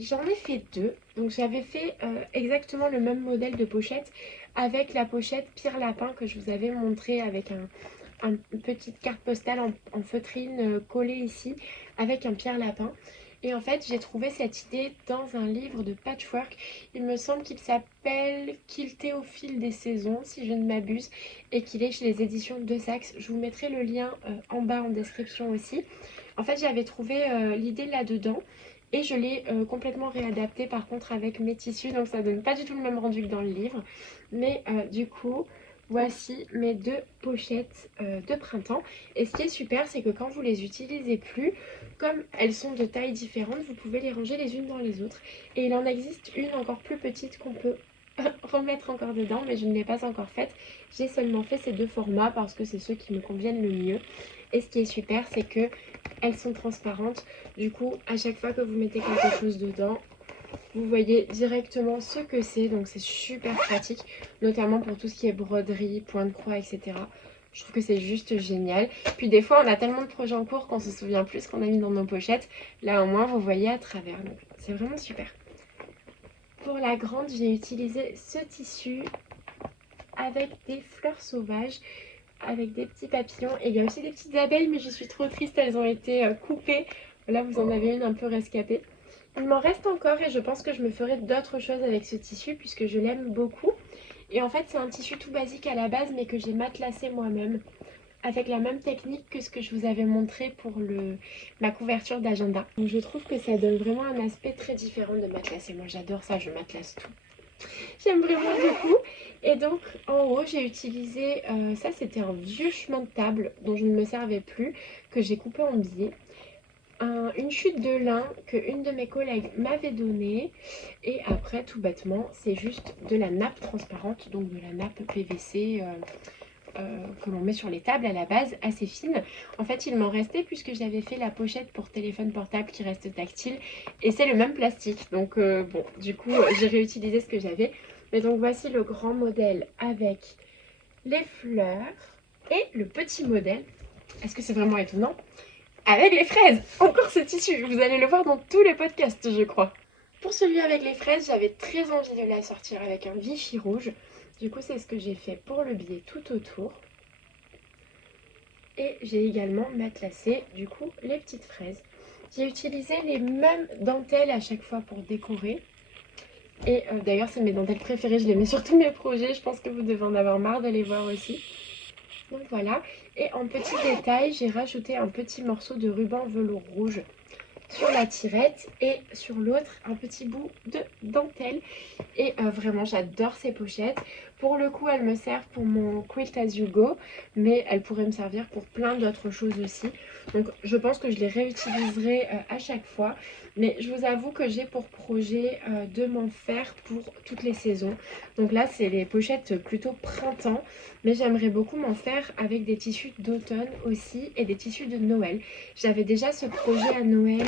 J'en ai fait deux, donc j'avais fait exactement le même modèle de pochette avec la pochette Pierre Lapin que je vous avais montré avec une petite carte postale en feutrine collée ici avec un Pierre Lapin. Et en fait, j'ai trouvé cette idée dans un livre de patchwork. Il me semble qu'il s'appelle Quilter au fil des saisons, si je ne m'abuse, et qu'il est chez les éditions de Saxe. Je vous mettrai le lien en bas en description aussi. En fait, j'avais trouvé l'idée là-dedans et je l'ai complètement réadapté par contre avec mes tissus. Donc ça donne pas du tout le même rendu que dans le livre. Mais du coup, voici mes deux pochettes de printemps. Et ce qui est super, c'est que quand vous les utilisez plus, comme elles sont de tailles différentes, vous pouvez les ranger les unes dans les autres. Et il en existe une encore plus petite qu'on peut remettre encore dedans, mais je ne l'ai pas encore faite. J'ai seulement fait ces deux formats parce que c'est ceux qui me conviennent le mieux. Et ce qui est super, c'est que elles sont transparentes. Du coup, à chaque fois que vous mettez quelque chose dedans, vous voyez directement ce que c'est. Donc c'est super pratique, notamment pour tout ce qui est broderie, point de croix, etc. Je trouve que c'est juste génial. Puis des fois, on a tellement de projets en cours qu'on se souvient plus ce qu'on a mis dans nos pochettes. Là, au moins, vous voyez à travers. Donc c'est vraiment super. Pour la grande, j'ai utilisé ce tissu avec des fleurs sauvages, avec des petits papillons. Et il y a aussi des petites abeilles, mais je suis trop triste, elles ont été coupées. Là, vous en avez une un peu rescapée. Il m'en reste encore et je pense que je me ferai d'autres choses avec ce tissu puisque je l'aime beaucoup. Et en fait, c'est un tissu tout basique à la base, mais que j'ai matelassé moi-même avec la même technique que ce que je vous avais montré pour ma couverture d'agenda. Donc je trouve que ça donne vraiment un aspect très différent de matelassé. Moi j'adore ça, je matelasse tout. J'aime vraiment beaucoup. Et donc en haut j'ai utilisé, ça c'était un vieux chemin de table dont je ne me servais plus, que j'ai coupé en biais. Une chute de lin que une de mes collègues m'avait donnée. Et après tout bêtement c'est juste de la nappe transparente, donc de la nappe PVC que l'on met sur les tables à la base, assez fine. En fait il m'en restait puisque j'avais fait la pochette pour téléphone portable qui reste tactile et c'est le même plastique, donc bon du coup j'ai réutilisé ce que j'avais. Mais donc voici le grand modèle avec les fleurs et le petit modèle, est-ce que c'est vraiment étonnant, avec les fraises. Encore ce tissu, vous allez le voir dans tous les podcasts je crois. Pour celui avec les fraises, j'avais très envie de la sortir avec un Vichy rouge. Du coup, c'est ce que j'ai fait pour le biais tout autour. Et j'ai également matelassé, du coup, les petites fraises. J'ai utilisé les mêmes dentelles à chaque fois pour décorer. Et d'ailleurs, c'est mes dentelles préférées. Je les mets sur tous mes projets. Je pense que vous devez en avoir marre de les voir aussi. Donc voilà. Et en petit détail, j'ai rajouté un petit morceau de ruban velours rouge sur la tirette et sur l'autre un petit bout de dentelle. Et vraiment j'adore ces pochettes. Pour le coup elles me servent pour mon Quilt As You Go, mais elles pourraient me servir pour plein d'autres choses aussi. Donc je pense que je les réutiliserai à chaque fois. Mais je vous avoue que j'ai pour projet de m'en faire pour toutes les saisons. Donc là c'est les pochettes plutôt printemps, mais j'aimerais beaucoup m'en faire avec des tissus d'automne aussi et des tissus de Noël. J'avais déjà ce projet à Noël,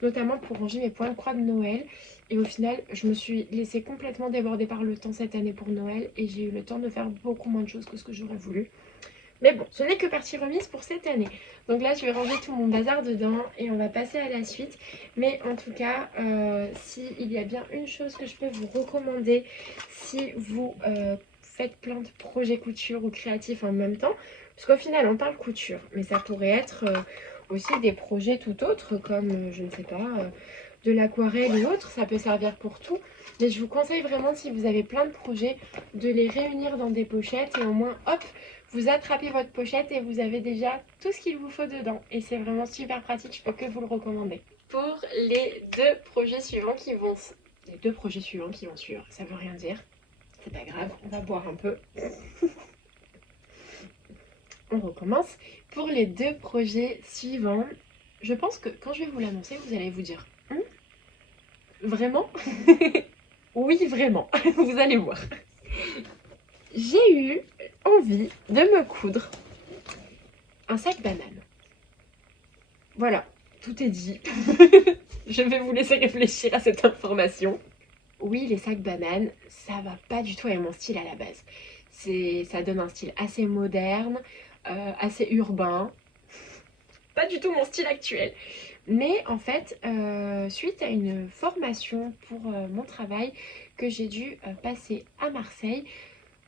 notamment pour ranger mes points de croix de Noël. Et au final, je me suis laissée complètement déborder par le temps cette année pour Noël. Et j'ai eu le temps de faire beaucoup moins de choses que ce que j'aurais voulu. Mais bon, ce n'est que partie remise pour cette année. Donc là, je vais ranger tout mon bazar dedans et on va passer à la suite. Mais en tout cas, s'il y a bien une chose que je peux vous recommander, si vous faites plein de projets couture ou créatifs en même temps, parce qu'au final, on parle couture, mais ça pourrait être aussi des projets tout autres, comme, je ne sais pas, de l'aquarelle ou autre, ça peut servir pour tout. Mais je vous conseille vraiment, si vous avez plein de projets, de les réunir dans des pochettes et au moins, hop, vous attrapez votre pochette et vous avez déjà tout ce qu'il vous faut dedans. Et c'est vraiment super pratique, je peux que vous le recommander. Pour les deux projets suivants qui vont... Les deux projets suivants qui vont suivre, ça veut rien dire. C'est pas grave, on va boire un peu. On recommence. Pour les deux projets suivants, je pense que quand je vais vous l'annoncer, vous allez vous dire vraiment? Oui, vraiment. Vous allez voir. J'ai eu envie de me coudre un sac banane. Voilà, tout est dit. Je vais vous laisser réfléchir à cette information. Oui, les sacs bananes, ça va pas du tout avec mon style à la base. Ça donne un style assez moderne, assez urbain. Pas du tout mon style actuel. Mais en fait, suite à une formation pour mon travail que j'ai dû passer à Marseille,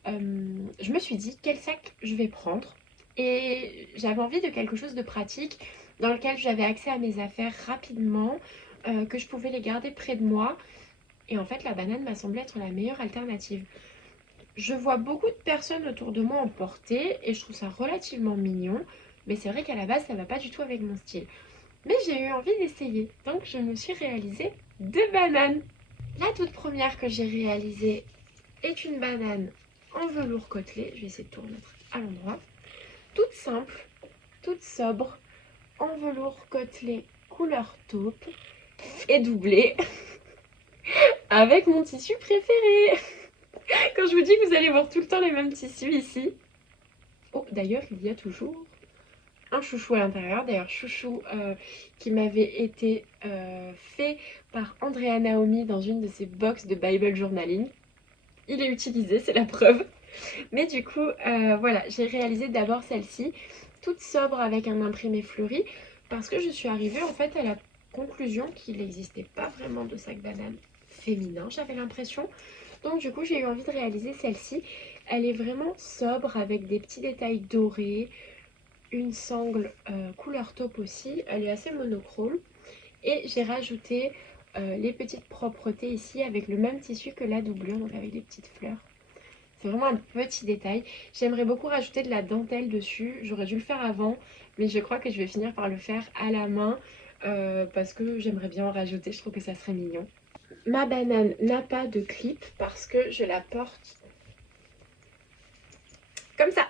je me suis dit quel sac je vais prendre. Et j'avais envie de quelque chose de pratique dans lequel j'avais accès à mes affaires rapidement, que je pouvais les garder près de moi. Et en fait, la banane m'a semblé être la meilleure alternative. Je vois beaucoup de personnes autour de moi en porter et je trouve ça relativement mignon. Mais c'est vrai qu'à la base, ça va pas du tout avec mon style. Mais j'ai eu envie d'essayer. Donc, je me suis réalisé deux bananes. La toute première que j'ai réalisée est une banane en velours côtelé. Je vais essayer de tout remettre à l'endroit. Toute simple, toute sobre, en velours côtelé couleur taupe et doublée avec mon tissu préféré. Quand je vous dis que vous allez voir tout le temps les mêmes tissus ici. Oh, d'ailleurs, il y a toujours un chouchou à l'intérieur. D'ailleurs, chouchou qui m'avait été fait par Andrea Naomi dans une de ses box de Bible Journaling. Il est utilisé, c'est la preuve. Mais du coup, voilà, j'ai réalisé d'abord celle-ci, toute sobre avec un imprimé fleuri, parce que je suis arrivée en fait à la conclusion qu'il n'existait pas vraiment de sac banane féminin, j'avais l'impression. Donc du coup, j'ai eu envie de réaliser celle-ci. Elle est vraiment sobre avec des petits détails dorés, une sangle couleur taupe aussi, elle est assez monochrome. Et j'ai rajouté les petites propretés ici avec le même tissu que la doublure, donc avec des petites fleurs. C'est vraiment un petit détail. J'aimerais beaucoup rajouter de la dentelle dessus. J'aurais dû le faire avant, mais je crois que je vais finir par le faire à la main parce que j'aimerais bien en rajouter. Je trouve que ça serait mignon. Ma banane n'a pas de clip parce que je la porte comme ça.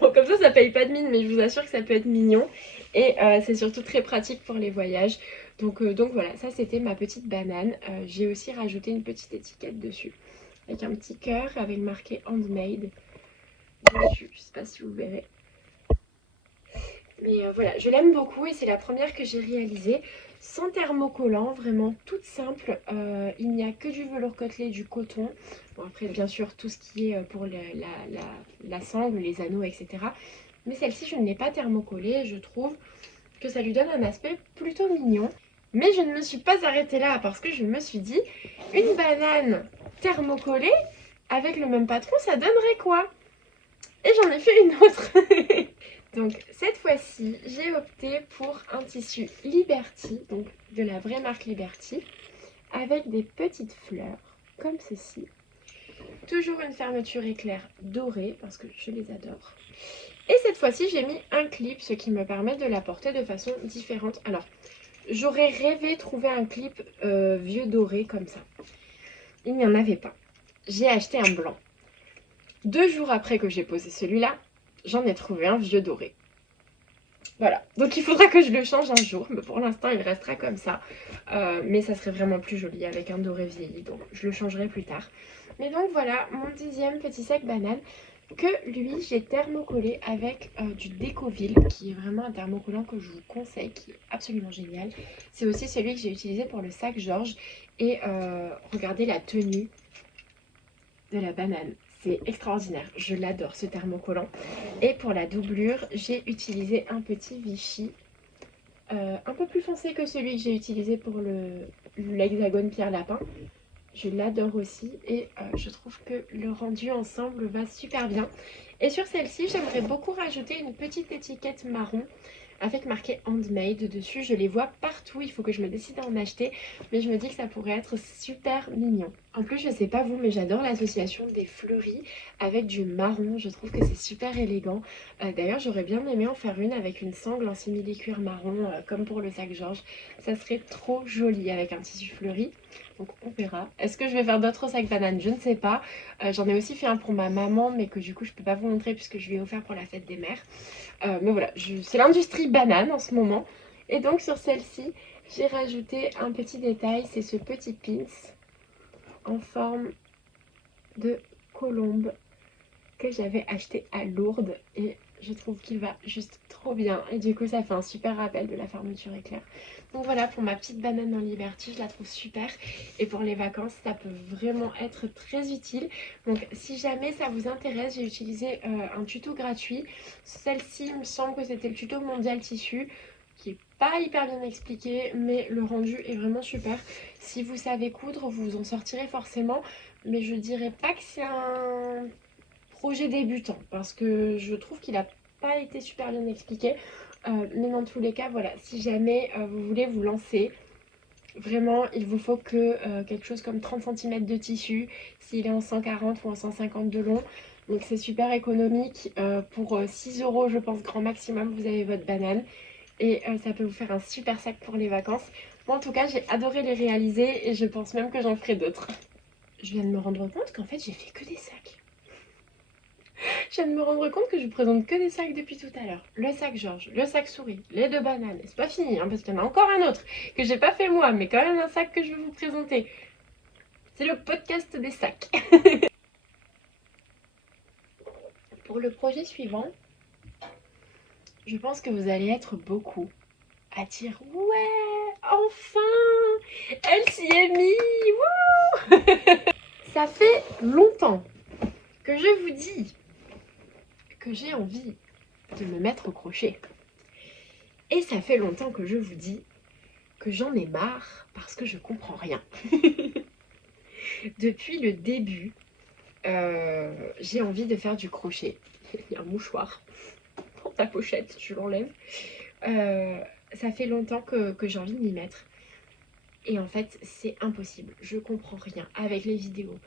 Bon, comme ça paye pas de mine, mais je vous assure que ça peut être mignon. Et c'est surtout très pratique pour les voyages. Donc voilà, ça c'était ma petite banane. J'ai aussi rajouté une petite étiquette dessus. Avec un petit cœur, avec marqué handmade dessus. Je sais pas si vous verrez. Mais voilà, je l'aime beaucoup et c'est la première que j'ai réalisée. Sans thermocollant, vraiment toute simple. Il n'y a que du velours côtelé, du coton. Bon, après, bien sûr, tout ce qui est pour la sangle, les anneaux, etc. Mais celle-ci, je ne l'ai pas thermocollée. Je trouve que ça lui donne un aspect plutôt mignon. Mais je ne me suis pas arrêtée là parce que je me suis dit, une banane thermocollée avec le même patron, ça donnerait quoi? Et j'en ai fait une autre. Donc cette fois-ci, j'ai opté pour un tissu Liberty, donc de la vraie marque Liberty, avec des petites fleurs comme ceci. Toujours une fermeture éclair dorée parce que je les adore. Et cette fois-ci, j'ai mis un clip, ce qui me permet de la porter de façon différente. Alors, j'aurais rêvé trouver un clip vieux doré comme ça. Il n'y en avait pas. J'ai acheté un blanc. 2 jours après que j'ai posé celui-là, j'en ai trouvé un vieux doré. Voilà, donc il faudra que je le change un jour, mais pour l'instant il restera comme ça. Mais ça serait vraiment plus joli avec un doré vieilli, donc je le changerai plus tard. Mais donc voilà, mon 10e petit sac banane, que lui j'ai thermocollé avec du Décoville, qui est vraiment un thermocollant que je vous conseille, qui est absolument génial. C'est aussi celui que j'ai utilisé pour le sac Georges. Et regardez la tenue de la banane. C'est extraordinaire, je l'adore ce thermocollant. Et pour la doublure, j'ai utilisé un petit Vichy un peu plus foncé que celui que j'ai utilisé pour l'hexagone Pierre Lapin. Je l'adore aussi et je trouve que le rendu ensemble va super bien. Et sur celle-ci, j'aimerais beaucoup rajouter une petite étiquette marron avec marqué handmade dessus. Je les vois partout, il faut que je me décide à en acheter, mais je me dis que ça pourrait être super mignon. En plus, je sais pas vous, mais j'adore l'association des fleuris avec du marron. Je trouve que c'est super élégant. D'ailleurs, j'aurais bien aimé en faire une avec une sangle en simili-cuir marron, comme pour le sac Georges. Ça serait trop joli avec un tissu fleuri. Donc on verra. Est-ce que je vais faire d'autres sacs bananes? Je ne sais pas. J'en ai aussi fait un pour ma maman, mais que du coup je peux pas vous montrer puisque je lui ai offert pour la fête des mères. Mais voilà, c'est l'industrie banane en ce moment. Et donc sur celle-ci, j'ai rajouté un petit détail, c'est ce petit pins en forme de colombe que j'avais acheté à Lourdes et je trouve qu'il va juste trop bien et du coup ça fait un super rappel de la fermeture éclair. Donc voilà pour ma petite banane en Liberty, je la trouve super et pour les vacances ça peut vraiment être très utile. Donc si jamais ça vous intéresse, j'ai utilisé un tuto gratuit. Celle-ci il me semble que c'était le tuto mondial tissu qui est pas hyper bien expliqué mais le rendu est vraiment super. Si vous savez coudre vous vous en sortirez forcément, mais je dirais pas que c'est un projet débutant parce que je trouve qu'il n'a pas été super bien expliqué. Mais dans tous les cas, voilà, si jamais vous voulez vous lancer, vraiment, il vous faut que quelque chose comme 30 cm de tissu, s'il est en 140 ou en 150 de long. Donc c'est super économique. Pour 6 euros, je pense, grand maximum, vous avez votre banane. Et ça peut vous faire un super sac pour les vacances. Moi, en tout cas, j'ai adoré les réaliser et je pense même que j'en ferai d'autres. Je viens de me rendre compte qu'en fait, j'ai fait que des sacs. Je viens de me rendre compte que je vous présente que des sacs depuis tout à l'heure. Le sac Georges, le sac souris, les 2 bananes. Et c'est pas fini, hein, parce qu'il y en a encore un autre que j'ai pas fait moi, mais quand même un sac que je vais vous présenter. C'est le podcast des sacs. Pour le projet suivant, je pense que vous allez être beaucoup à dire ouais, enfin, elle s'y est mise. Wouh. Ça fait longtemps que je vous dis que j'ai envie de me mettre au crochet. Et ça fait longtemps que je vous dis que j'en ai marre parce que je comprends rien. Depuis le début, j'ai envie de faire du crochet. Il y a un mouchoir pour ta pochette, je l'enlève. Ça fait longtemps que j'ai envie de m'y mettre. Et en fait, c'est impossible. Je comprends rien avec les vidéos.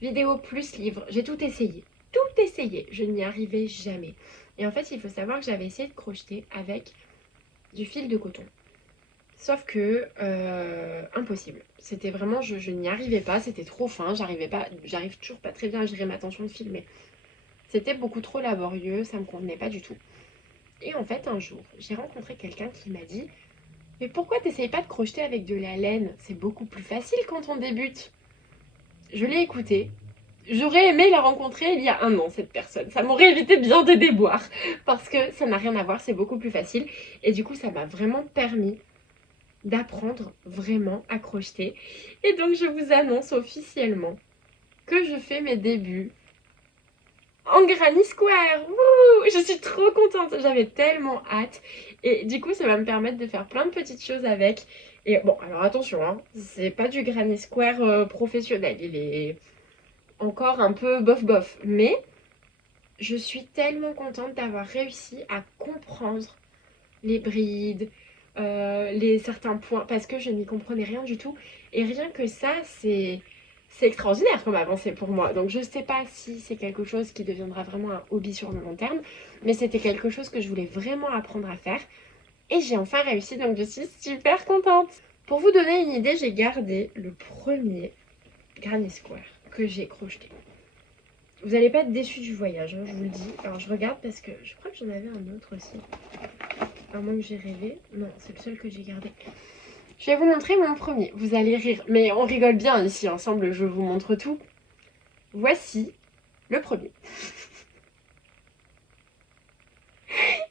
Vidéos plus livres, j'ai tout essayé. Tout essayé. Je n'y arrivais jamais. Et en fait, il faut savoir que j'avais essayé de crocheter avec du fil de coton. Sauf que impossible. C'était vraiment, je n'y arrivais pas, c'était trop fin, j'arrive toujours pas très bien à gérer ma tension de fil, mais c'était beaucoup trop laborieux, ça me convenait pas du tout. Et en fait, un jour, j'ai rencontré quelqu'un qui m'a dit mais pourquoi t'essayes pas de crocheter avec de la laine? C'est beaucoup plus facile quand on débute. Je l'ai écouté. J'aurais aimé la rencontrer il y a 1 an, cette personne. Ça m'aurait évité bien des déboires. Parce que ça n'a rien à voir, c'est beaucoup plus facile. Et du coup, ça m'a vraiment permis d'apprendre vraiment à crocheter. Et donc je vous annonce officiellement que je fais mes débuts en Granny Square. Wouh, je suis trop contente, j'avais tellement hâte. Et du coup ça va me permettre de faire plein de petites choses avec. Et bon, alors attention, hein, c'est pas du Granny Square professionnel, il est encore un peu bof bof. Mais je suis tellement contente d'avoir réussi à comprendre les brides, certains points, parce que je n'y comprenais rien du tout. Et rien que ça, c'est extraordinaire comme avancée pour moi. Donc je sais pas si c'est quelque chose qui deviendra vraiment un hobby sur le long terme, mais c'était quelque chose que je voulais vraiment apprendre à faire. Et j'ai enfin réussi, donc je suis super contente. Pour vous donner une idée, j'ai gardé le premier Granny Square que j'ai crocheté. Vous n'allez pas être déçus du voyage, hein, je vous le dis. Alors je regarde parce que je crois que j'en avais un autre aussi. À moins que j'ai rêvé. Non, c'est le seul que j'ai gardé. Je vais vous montrer mon premier. Vous allez rire. Mais on rigole bien ici ensemble, je vous montre tout. Voici le premier.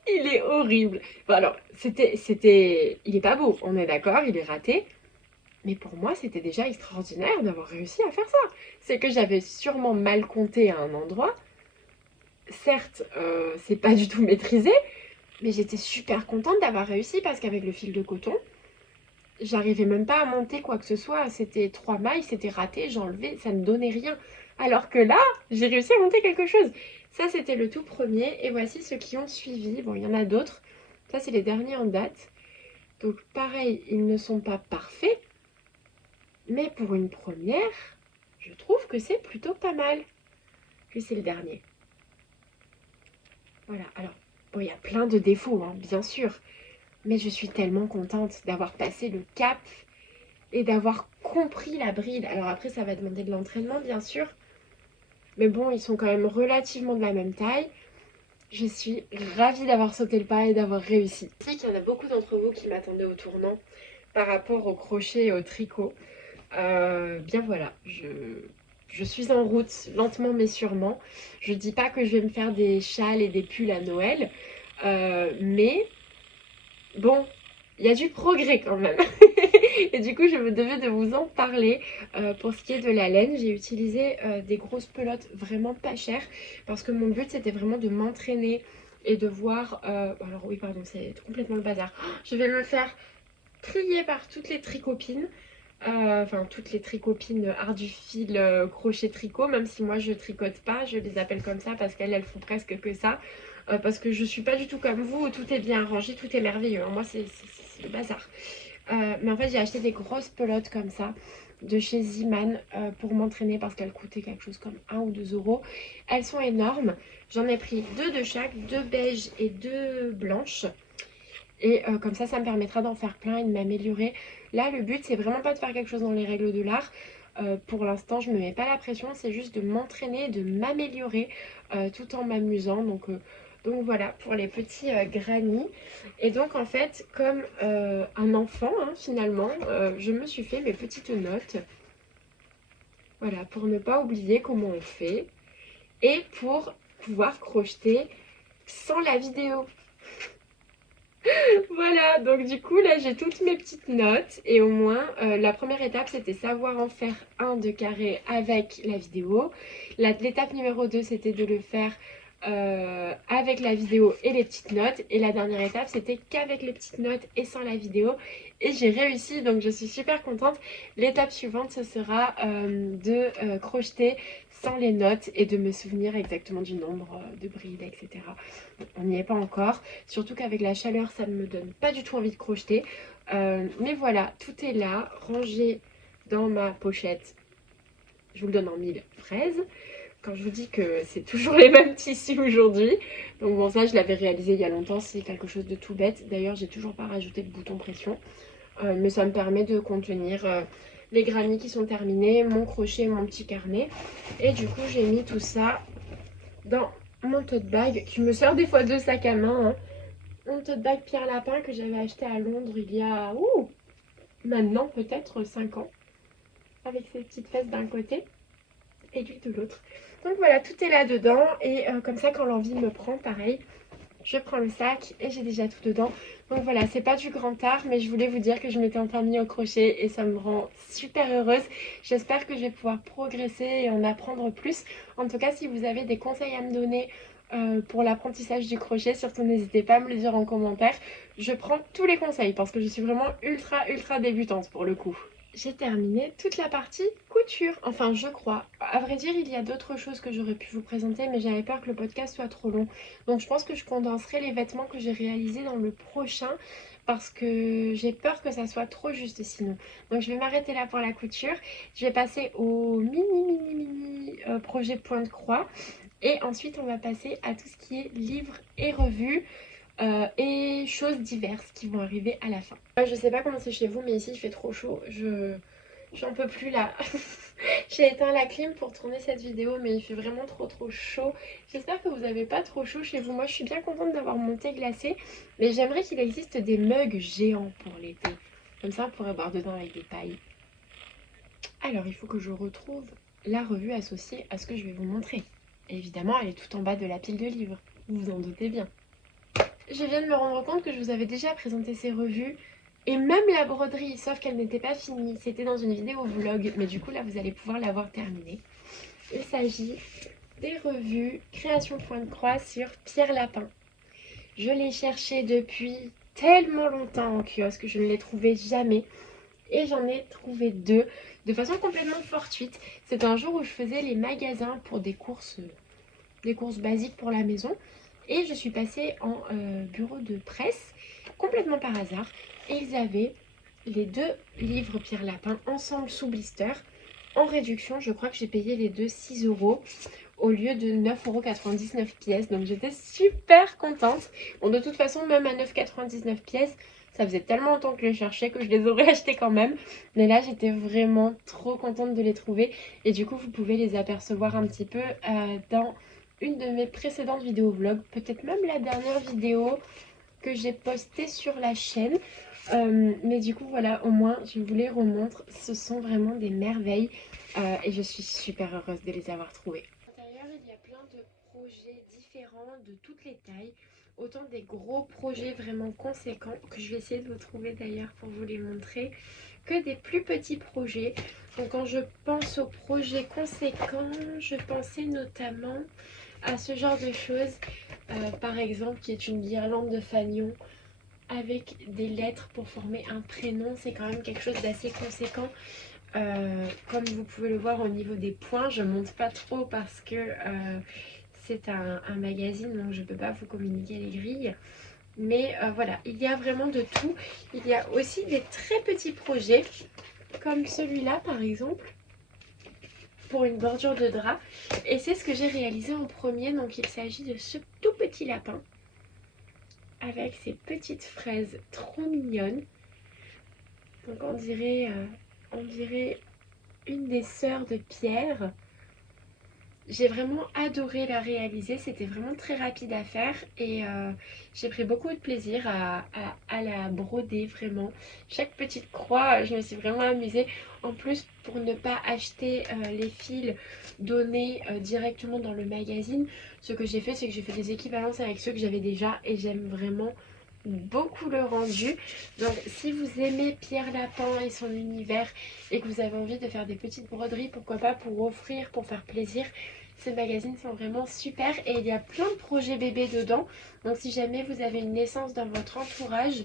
Il est horrible. Bon alors, il est pas beau, on est d'accord, il est raté. Mais pour moi, c'était déjà extraordinaire d'avoir réussi à faire ça. C'est que j'avais sûrement mal compté à un endroit. Certes, c'est pas du tout maîtrisé, mais j'étais super contente d'avoir réussi parce qu'avec le fil de coton, j'arrivais même pas à monter quoi que ce soit. C'était 3 mailles, c'était raté, j'enlevais, ça ne donnait rien. Alors que là, j'ai réussi à monter quelque chose. Ça, c'était le tout premier. Et voici ceux qui ont suivi. Bon, il y en a d'autres. Ça, c'est les derniers en date. Donc, pareil, ils ne sont pas parfaits. Mais pour une première, je trouve que c'est plutôt pas mal. Puis c'est le dernier. Voilà. Alors, bon, il y a plein de défauts, hein, bien sûr. Mais je suis tellement contente d'avoir passé le cap et d'avoir compris la bride. Alors après, ça va demander de l'entraînement, bien sûr. Mais bon, ils sont quand même relativement de la même taille. Je suis ravie d'avoir sauté le pas et d'avoir réussi. Je sais qu'il y en a beaucoup d'entre vous qui m'attendaient au tournant par rapport au crochet et au tricot. Bien voilà, je suis en route, lentement mais sûrement. Je dis pas que je vais me faire des châles et des pulls à Noël, mais bon, il y a du progrès quand même. Et du coup, je me devais de vous en parler. Pour ce qui est de la laine, j'ai utilisé des grosses pelotes vraiment pas chères parce que mon but c'était vraiment de m'entraîner et de voir... alors oui, pardon, c'est complètement le bazar. Je vais me faire trier par toutes les tricopines. Enfin, toutes les tricopines art du fil, crochet tricot, même si moi je tricote pas, je les appelle comme ça parce qu'elles font presque que ça. Parce que je suis pas du tout comme vous, où tout est bien rangé, tout est merveilleux. Moi, c'est le bazar. Mais en fait, j'ai acheté des grosses pelotes comme ça de chez Ziman pour m'entraîner parce qu'elles coûtaient quelque chose comme 1 ou 2 euros. Elles sont énormes. J'en ai pris 2 de chaque, 2 beiges et 2 blanches. Et comme ça me permettra d'en faire plein et de m'améliorer. Là, le but, c'est vraiment pas de faire quelque chose dans les règles de l'art. Pour l'instant, je me mets pas la pression. C'est juste de m'entraîner, de m'améliorer tout en m'amusant. Donc voilà, pour les petits granny. Et donc, en fait, comme un enfant, hein, finalement, je me suis fait mes petites notes. Voilà, pour ne pas oublier comment on fait. Et pour pouvoir crocheter sans la vidéo. Voilà, donc du coup là j'ai toutes mes petites notes et au moins la première étape c'était savoir en faire un de carré avec la vidéo. L'étape numéro 2 c'était de le faire avec la vidéo et les petites notes. Et la dernière étape c'était qu'avec les petites notes et sans la vidéo. Et j'ai réussi, donc je suis super contente. L'étape suivante ce sera de crocheter sans les notes et de me souvenir exactement du nombre de brides, etc. On n'y est pas encore. Surtout qu'avec la chaleur, ça ne me donne pas du tout envie de crocheter. Mais voilà, tout est là, rangé dans ma pochette. Je vous le donne en 1000 fraises. Quand je vous dis que c'est toujours les mêmes tissus aujourd'hui. Donc bon, ça, je l'avais réalisé il y a longtemps. C'est quelque chose de tout bête. D'ailleurs, j'ai toujours pas rajouté de bouton pression. Mais ça me permet de contenir les granny qui sont terminés, mon crochet, mon petit carnet. Et du coup, j'ai mis tout ça dans mon tote bag qui me sert des fois de sac à main. Hein. Mon tote bag Pierre Lapin que j'avais acheté à Londres il y a maintenant peut-être 5 ans. Avec ses petites fesses d'un côté et lui de l'autre. Donc voilà, tout est là dedans. Et comme ça, quand l'envie me prend, pareil, je prends le sac et j'ai déjà tout dedans. Donc voilà, c'est pas du grand art, mais je voulais vous dire que je m'étais enfin mis au crochet et ça me rend super heureuse. J'espère que je vais pouvoir progresser et en apprendre plus. En tout cas, si vous avez des conseils à me donner pour l'apprentissage du crochet, surtout n'hésitez pas à me le dire en commentaire. Je prends tous les conseils parce que je suis vraiment ultra débutante pour le coup. j'ai terminé toute la partie couture. Enfin, je crois. À vrai dire, il y a d'autres choses que j'aurais pu vous présenter, mais j'avais peur que le podcast soit trop long. Donc je pense que je condenserai les vêtements que j'ai réalisés dans le prochain, parce que j'ai peur que ça soit trop juste sinon. Donc je vais m'arrêter là pour la couture. Je vais passer au mini projet point de croix. Et ensuite, on va passer à tout ce qui est livres et revues. Et choses diverses qui vont arriver à la fin. Je sais pas comment c'est chez vous, mais ici il fait trop chaud. J'en peux plus là. J'ai éteint la clim pour tourner cette vidéo, mais il fait vraiment trop chaud. J'espère que vous n'avez pas trop chaud chez vous. Moi, je suis bien contente d'avoir mon thé glacé, mais j'aimerais qu'il existe des mugs géants pour l'été. Comme ça, on pourrait boire dedans avec des pailles. Alors, il faut que je retrouve la revue associée à ce que je vais vous montrer. Évidemment, elle est tout en bas de la pile de livres. Vous vous en doutez bien. Je viens de me rendre compte que je vous avais déjà présenté ces revues et même la broderie, sauf qu'elle n'était pas finie. C'était dans une vidéo vlog, mais du coup là vous allez pouvoir l'avoir terminée. Il s'agit des revues Création Point de Croix sur Pierre Lapin. Je l'ai cherché depuis tellement longtemps en kiosque que je ne l'ai trouvé jamais. Et j'en ai trouvé deux de façon complètement fortuite. C'était un jour où je faisais les magasins pour des courses basiques pour la maison. Et je suis passée en bureau de presse complètement par hasard. Et ils avaient les deux livres Pierre Lapin ensemble sous blister en réduction. Je crois que j'ai payé les deux 6 € au lieu de 9,99 € pièces. Donc j'étais super contente. Bon, de toute façon, même à 9,99 € pièces, ça faisait tellement longtemps que je les cherchais que je les aurais achetés quand même. Mais là, j'étais vraiment trop contente de les trouver. Et du coup, vous pouvez les apercevoir un petit peu dans une de mes précédentes vidéos vlog, peut-être même la dernière vidéo que j'ai postée sur la chaîne. Mais du coup, voilà, au moins, je vous les remontre. Ce sont vraiment des merveilles et je suis super heureuse de les avoir trouvées. À l'intérieur, il y a plein de projets différents de toutes les tailles. Autant des gros projets vraiment conséquents, que je vais essayer de vous trouver d'ailleurs pour vous les montrer, que des plus petits projets. Donc quand je pense aux projets conséquents, je pensais notamment à ce genre de choses, par exemple qui est une guirlande de fanion avec des lettres pour former un prénom. C'est quand même quelque chose d'assez conséquent. Comme vous pouvez le voir au niveau des points, je monte pas trop parce que c'est un magazine, donc je peux pas vous communiquer les grilles. Mais voilà, il y a vraiment de tout. Il y a aussi des très petits projets, comme celui-là par exemple, pour une bordure de drap. Et c'est ce que j'ai réalisé en premier. Donc il s'agit de ce tout petit lapin avec ces petites fraises trop mignonnes. Donc on dirait une des sœurs de Pierre. J'ai vraiment adoré la réaliser, c'était vraiment très rapide à faire et j'ai pris beaucoup de plaisir à la broder vraiment. Chaque petite croix, je me suis vraiment amusée. En plus, pour ne pas acheter les fils donnés directement dans le magazine, ce que j'ai fait, c'est que j'ai fait des équivalences avec ceux que j'avais déjà et j'aime vraiment beaucoup le rendu. Donc si vous aimez Pierre Lapin et son univers et que vous avez envie de faire des petites broderies, pourquoi pas pour offrir, pour faire plaisir, ces magazines sont vraiment super et il y a plein de projets bébés dedans. Donc si jamais vous avez une naissance dans votre entourage,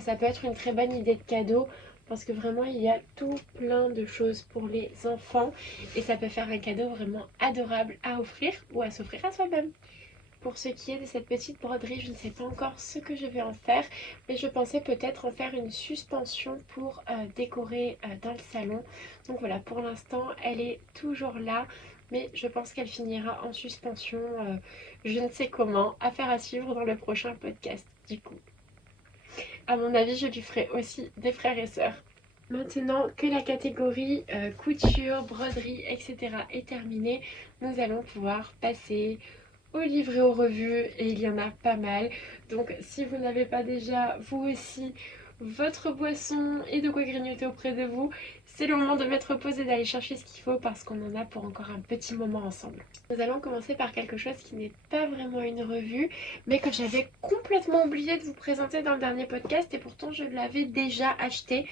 ça peut être une très bonne idée de cadeau parce que vraiment il y a tout plein de choses pour les enfants et ça peut faire un cadeau vraiment adorable à offrir ou à s'offrir à soi-même. Pour ce qui est de cette petite broderie, je ne sais pas encore ce que je vais en faire, mais je pensais peut-être en faire une suspension pour décorer dans le salon. Donc voilà, pour l'instant, elle est toujours là, mais je pense qu'elle finira en suspension, je ne sais comment, affaire à suivre dans le prochain podcast du coup. À mon avis, je lui ferai aussi des frères et sœurs. Maintenant que la catégorie couture, broderie, etc. est terminée, nous allons pouvoir passer aux livres et aux revues et il y en a pas mal. Donc si vous n'avez pas déjà vous aussi votre boisson et de quoi grignoter auprès de vous, c'est le moment de mettre pause et d'aller chercher ce qu'il faut parce qu'on en a pour encore un petit moment ensemble. Nous allons commencer par quelque chose qui n'est pas vraiment une revue mais que j'avais complètement oublié de vous présenter dans le dernier podcast et pourtant je l'avais déjà acheté.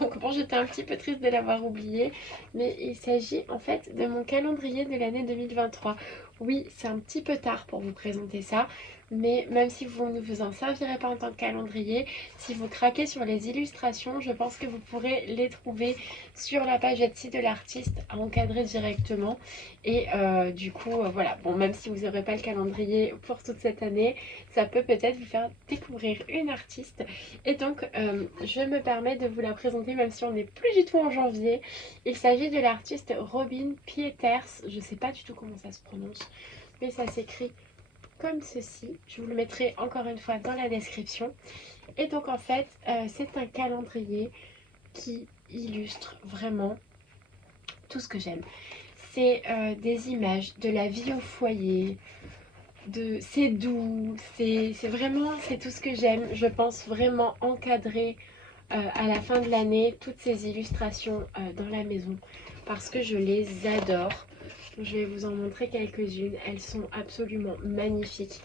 Donc bon, j'étais un petit peu triste de l'avoir oublié, mais il s'agit en fait de mon calendrier de l'année 2023. Oui, c'est un petit peu tard pour vous présenter ça, mais même si vous ne vous en servirez pas en tant que calendrier, si vous craquez sur les illustrations, je pense que vous pourrez les trouver sur la page Etsy de l'artiste à encadrer directement. Et du coup, voilà, bon, même si vous n'aurez pas le calendrier pour toute cette année, ça peut peut-être vous faire découvrir une artiste. Et donc, je me permets de vous la présenter, même si on n'est plus du tout en janvier. Il s'agit de l'artiste Robin Pieters. Je ne sais pas du tout comment ça se prononce, mais ça s'écrit comme ceci. Je vous le mettrai encore une fois dans la description. Et donc, en fait, c'est un calendrier qui illustre vraiment tout ce que j'aime. C'est des images de la vie au foyer, c'est doux, c'est vraiment, c'est tout ce que j'aime. Je pense vraiment encadrer à la fin de l'année toutes ces illustrations dans la maison parce que je les adore. Je vais vous en montrer quelques-unes. Elles sont absolument magnifiques.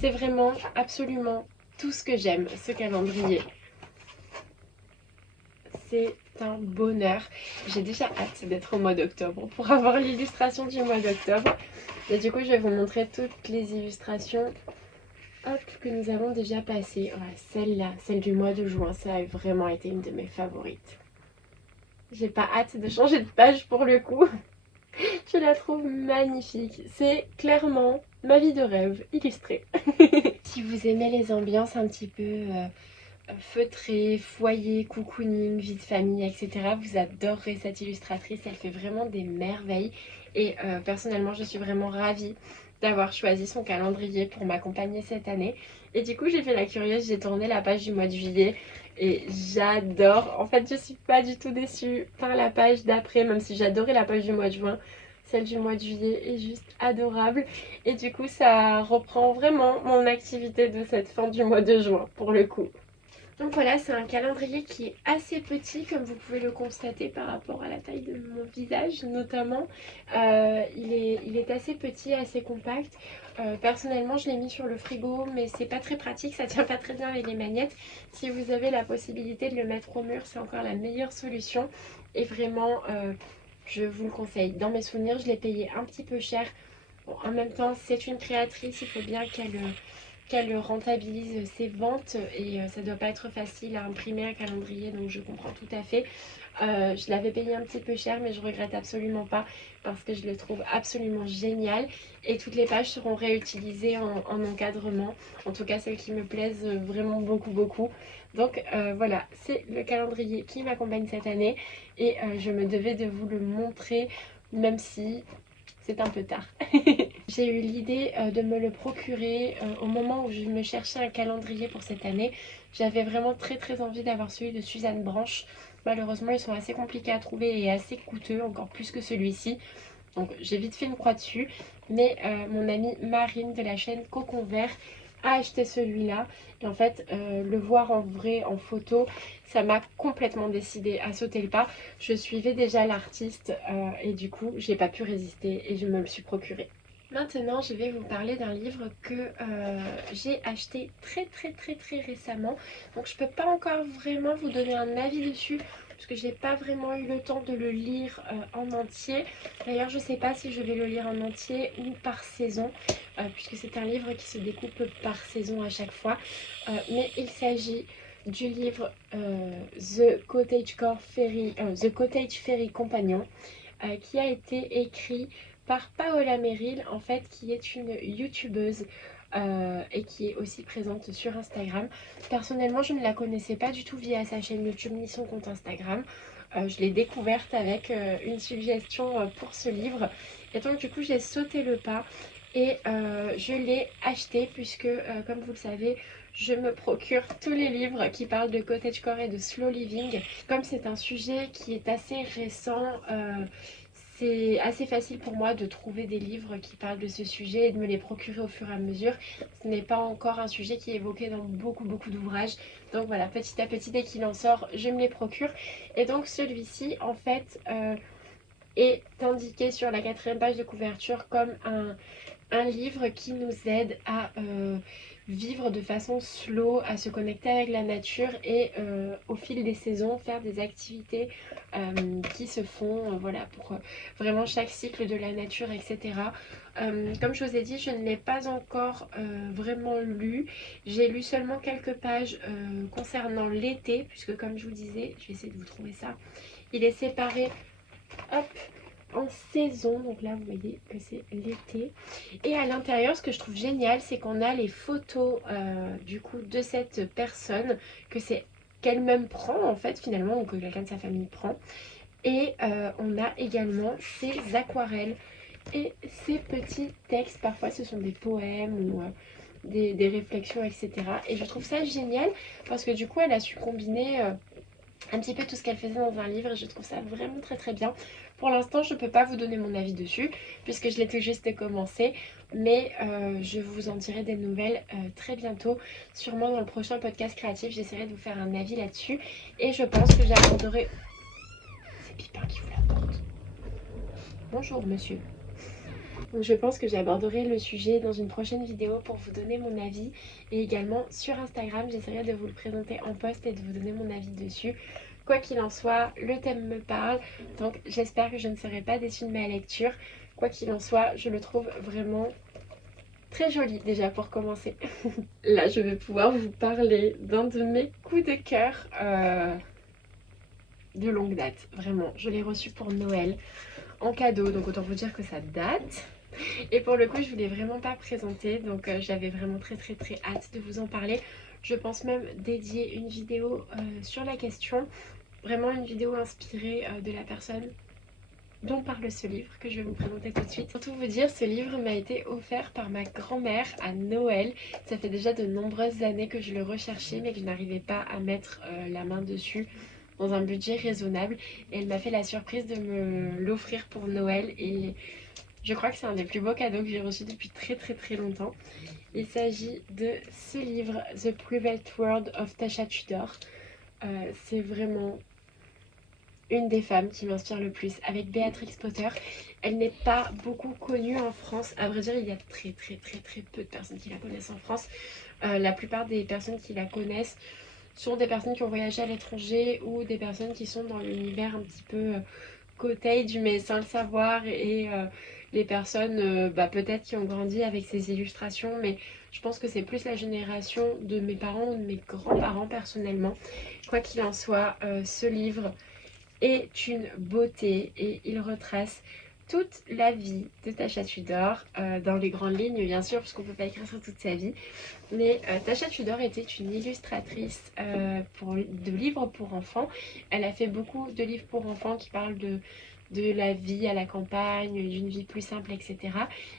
C'est vraiment absolument tout ce que j'aime, ce calendrier. C'est un bonheur. J'ai déjà hâte d'être au mois d'octobre pour avoir l'illustration du mois d'octobre. Et du coup, je vais vous montrer toutes les illustrations que nous avons déjà passées. Ouais, celle-là, celle du mois de juin, ça a vraiment été une de mes favorites. J'ai pas hâte de changer de page pour le coup. Je la trouve magnifique. C'est clairement ma vie de rêve illustrée. Si vous aimez les ambiances un petit peu feutrées, foyer, cocooning, vie de famille, etc., vous adorerez cette illustratrice. Elle fait vraiment des merveilles. Et personnellement, je suis vraiment ravie d'avoir choisi son calendrier pour m'accompagner cette année. Et du coup, j'ai fait la curieuse, j'ai tourné la page du mois de juillet et j'adore. En fait, je suis pas du tout déçue par la page d'après, même si j'adorais la page du mois de juin. Celle du mois de juillet est juste adorable. Et du coup, ça reprend vraiment mon activité de cette fin du mois de juin, pour le coup. Donc voilà, c'est un calendrier qui est assez petit, comme vous pouvez le constater par rapport à la taille de mon visage notamment. Il est assez petit, assez compact. Personnellement, je l'ai mis sur le frigo, mais c'est pas très pratique, ça tient pas très bien avec les magnettes. Si vous avez la possibilité de le mettre au mur, c'est encore la meilleure solution. Et vraiment, je vous le conseille. Dans mes souvenirs, je l'ai payé un petit peu cher. Bon, en même temps, c'est une créatrice, il faut bien qu'elle rentabilise ses ventes et ça doit pas être facile à imprimer un calendrier, donc je comprends tout à fait. Je l'avais payé un petit peu cher, mais je regrette absolument pas parce que je le trouve absolument génial et toutes les pages seront réutilisées en encadrement, en tout cas celles qui me plaisent vraiment beaucoup beaucoup. Donc voilà, c'est le calendrier qui m'accompagne cette année et je me devais de vous le montrer même si c'est un peu tard. J'ai eu l'idée de me le procurer au moment où je me cherchais un calendrier pour cette année. J'avais vraiment très envie d'avoir celui de Suzanne Branch. Malheureusement, ils sont assez compliqués à trouver et assez coûteux, encore plus que celui-ci. Donc j'ai vite fait une croix dessus. Mais mon amie Marine de la chaîne Cocon Vert a acheté celui-là. Et en fait, le voir en vrai, en photo, ça m'a complètement décidée à sauter le pas. Je suivais déjà l'artiste et du coup, j'ai pas pu résister et je me le suis procuré. Maintenant, je vais vous parler d'un livre que j'ai acheté très récemment. Donc, je peux pas encore vraiment vous donner un avis dessus parce que j'ai pas vraiment eu le temps de le lire en entier. D'ailleurs, je sais pas si je vais le lire en entier ou par saison, puisque c'est un livre qui se découpe par saison à chaque fois. Mais il s'agit du livre The Cottage Ferry Companion, qui a été écrit par Paola Merrill, en fait, qui est une youtubeuse et qui est aussi présente sur Instagram. Personnellement, je ne la connaissais pas du tout via sa chaîne YouTube ni son compte Instagram. Je l'ai découverte avec une suggestion pour ce livre. Et donc, du coup, j'ai sauté le pas et je l'ai acheté puisque, comme vous le savez, je me procure tous les livres qui parlent de cottagecore et de slow living. Comme c'est un sujet qui est assez récent, c'est assez facile pour moi de trouver des livres qui parlent de ce sujet et de me les procurer au fur et à mesure. Ce n'est pas encore un sujet qui est évoqué dans beaucoup d'ouvrages. Donc voilà, petit à petit, dès qu'il en sort, je me les procure. Et donc celui-ci, en fait, est indiqué sur la 4e page de couverture comme un un livre qui nous aide à vivre de façon slow, à se connecter avec la nature et au fil des saisons faire des activités qui se font voilà, pour vraiment chaque cycle de la nature, etc. Comme je vous ai dit, je ne l'ai pas encore vraiment lu. J'ai lu seulement quelques pages concernant l'été, puisque comme je vous disais, je vais essayer de vous trouver ça, il est séparé, hop, en saison. Donc là, vous voyez que c'est l'été. Et à l'intérieur, ce que je trouve génial, c'est qu'on a les photos du coup de cette personne que c'est qu'elle-même prend en fait finalement, ou que quelqu'un de sa famille prend. Et on a également ses aquarelles et ces petits textes. Parfois, ce sont des poèmes ou des réflexions, etc. Et je trouve ça génial parce que du coup, elle a su combiner un petit peu tout ce qu'elle faisait dans un livre et je trouve ça vraiment très très bien. Pour l'instant, je ne peux pas vous donner mon avis dessus puisque je l'ai tout juste commencé, mais je vous en dirai des nouvelles très bientôt. Sûrement dans le prochain podcast créatif, j'essaierai de vous faire un avis là-dessus et je pense que j'aborderai... C'est Pipin qui vous la porte. Bonjour monsieur. Donc je pense que j'aborderai le sujet dans une prochaine vidéo pour vous donner mon avis et également sur Instagram, j'essaierai de vous le présenter en post et de vous donner mon avis dessus. Quoi qu'il en soit, le thème me parle, donc j'espère que je ne serai pas déçue de ma lecture. Quoi qu'il en soit, je le trouve vraiment très joli déjà pour commencer. Là, je vais pouvoir vous parler d'un de mes coups de cœur de longue date, vraiment. Je l'ai reçu pour Noël en cadeau, donc autant vous dire que ça date. Et pour le coup, je voulais vraiment pas présenter, donc j'avais vraiment très hâte de vous en parler. Je pense même dédier une vidéo sur la question, vraiment une vidéo inspirée de la personne dont parle ce livre que je vais vous présenter tout de suite. Pour tout vous dire, ce livre m'a été offert par ma grand-mère à Noël. Ça fait déjà de nombreuses années que je le recherchais mais que je n'arrivais pas à mettre la main dessus dans un budget raisonnable. Et elle m'a fait la surprise de me l'offrir pour Noël et je crois que c'est un des plus beaux cadeaux que j'ai reçu depuis très longtemps. Il s'agit de ce livre, The Private World of Tasha Tudor. C'est vraiment une des femmes qui m'inspire le plus, avec Béatrix Potter. Elle n'est pas beaucoup connue en France. À vrai dire, il y a très peu de personnes qui la connaissent en France. La plupart des personnes qui la connaissent sont des personnes qui ont voyagé à l'étranger ou des personnes qui sont dans l'univers un petit peu cottage mais sans le savoir et les personnes peut-être qui ont grandi avec ces illustrations, mais je pense que c'est plus la génération de mes parents ou de mes grands-parents personnellement. Quoi qu'il en soit, ce livre est une beauté et il retrace toute la vie de Tasha Tudor, dans les grandes lignes bien sûr, parce qu'on ne peut pas écrire sur toute sa vie. Mais Tasha Tudor était une illustratrice de livres pour enfants. Elle a fait beaucoup de livres pour enfants qui parlent de la vie à la campagne, d'une vie plus simple, etc.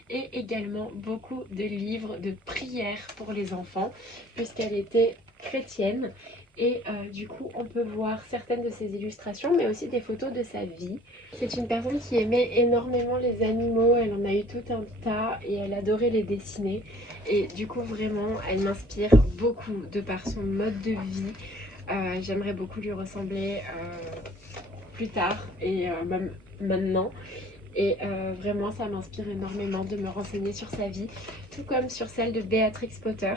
Et également beaucoup de livres de prières pour les enfants, puisqu'elle était chrétienne. Et du coup, on peut voir certaines de ses illustrations, mais aussi des photos de sa vie. C'est une personne qui aimait énormément les animaux, elle en a eu tout un tas et elle adorait les dessiner. Et du coup, vraiment, elle m'inspire beaucoup de par son mode de vie. J'aimerais beaucoup lui ressembler plus tard et même maintenant. Et vraiment, ça m'inspire énormément de me renseigner sur sa vie, tout comme sur celle de Béatrix Potter.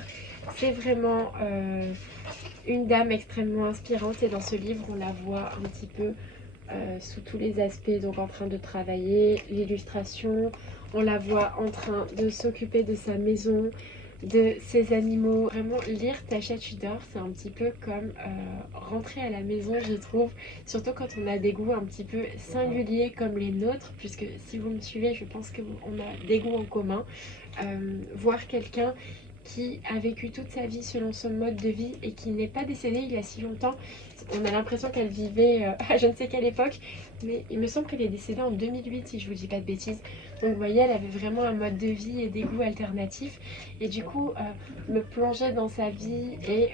C'est vraiment une dame extrêmement inspirante et dans ce livre, on la voit un petit peu sous tous les aspects, donc en train de travailler l'illustration, on la voit en train de s'occuper de sa maison, de ses animaux. Vraiment, lire Tasha Tudor, c'est un petit peu comme rentrer à la maison, je trouve, surtout quand on a des goûts un petit peu singuliers comme les nôtres, puisque si vous me suivez, je pense qu'on a des goûts en commun. Voir quelqu'un qui a vécu toute sa vie selon son mode de vie et qui n'est pas décédée il y a si longtemps. On a l'impression qu'elle vivait à je ne sais quelle époque, mais il me semble qu'elle est décédée en 2008 si je vous dis pas de bêtises. Donc vous voyez, elle avait vraiment un mode de vie et des goûts alternatifs. Et du coup, me plonger dans sa vie et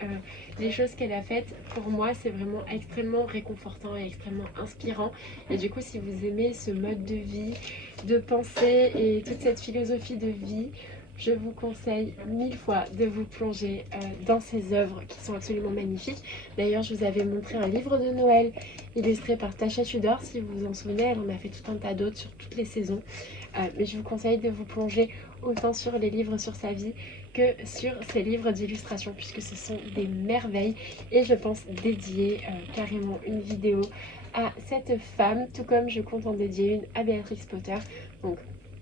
les choses qu'elle a faites, pour moi, c'est vraiment extrêmement réconfortant et extrêmement inspirant. Et du coup, si vous aimez ce mode de vie, de pensée et toute cette philosophie de vie, Je vous conseille 1000 fois de vous plonger dans ces œuvres qui sont absolument magnifiques. D'ailleurs, je vous avais montré un livre de Noël illustré par Tasha Tudor, si vous vous en souvenez. Elle en a fait tout un tas d'autres sur toutes les saisons. Mais je vous conseille de vous plonger autant sur les livres sur sa vie que sur ses livres d'illustration, puisque ce sont des merveilles. Et je pense dédier carrément une vidéo à cette femme, tout comme je compte en dédier une à Béatrix Potter. Donc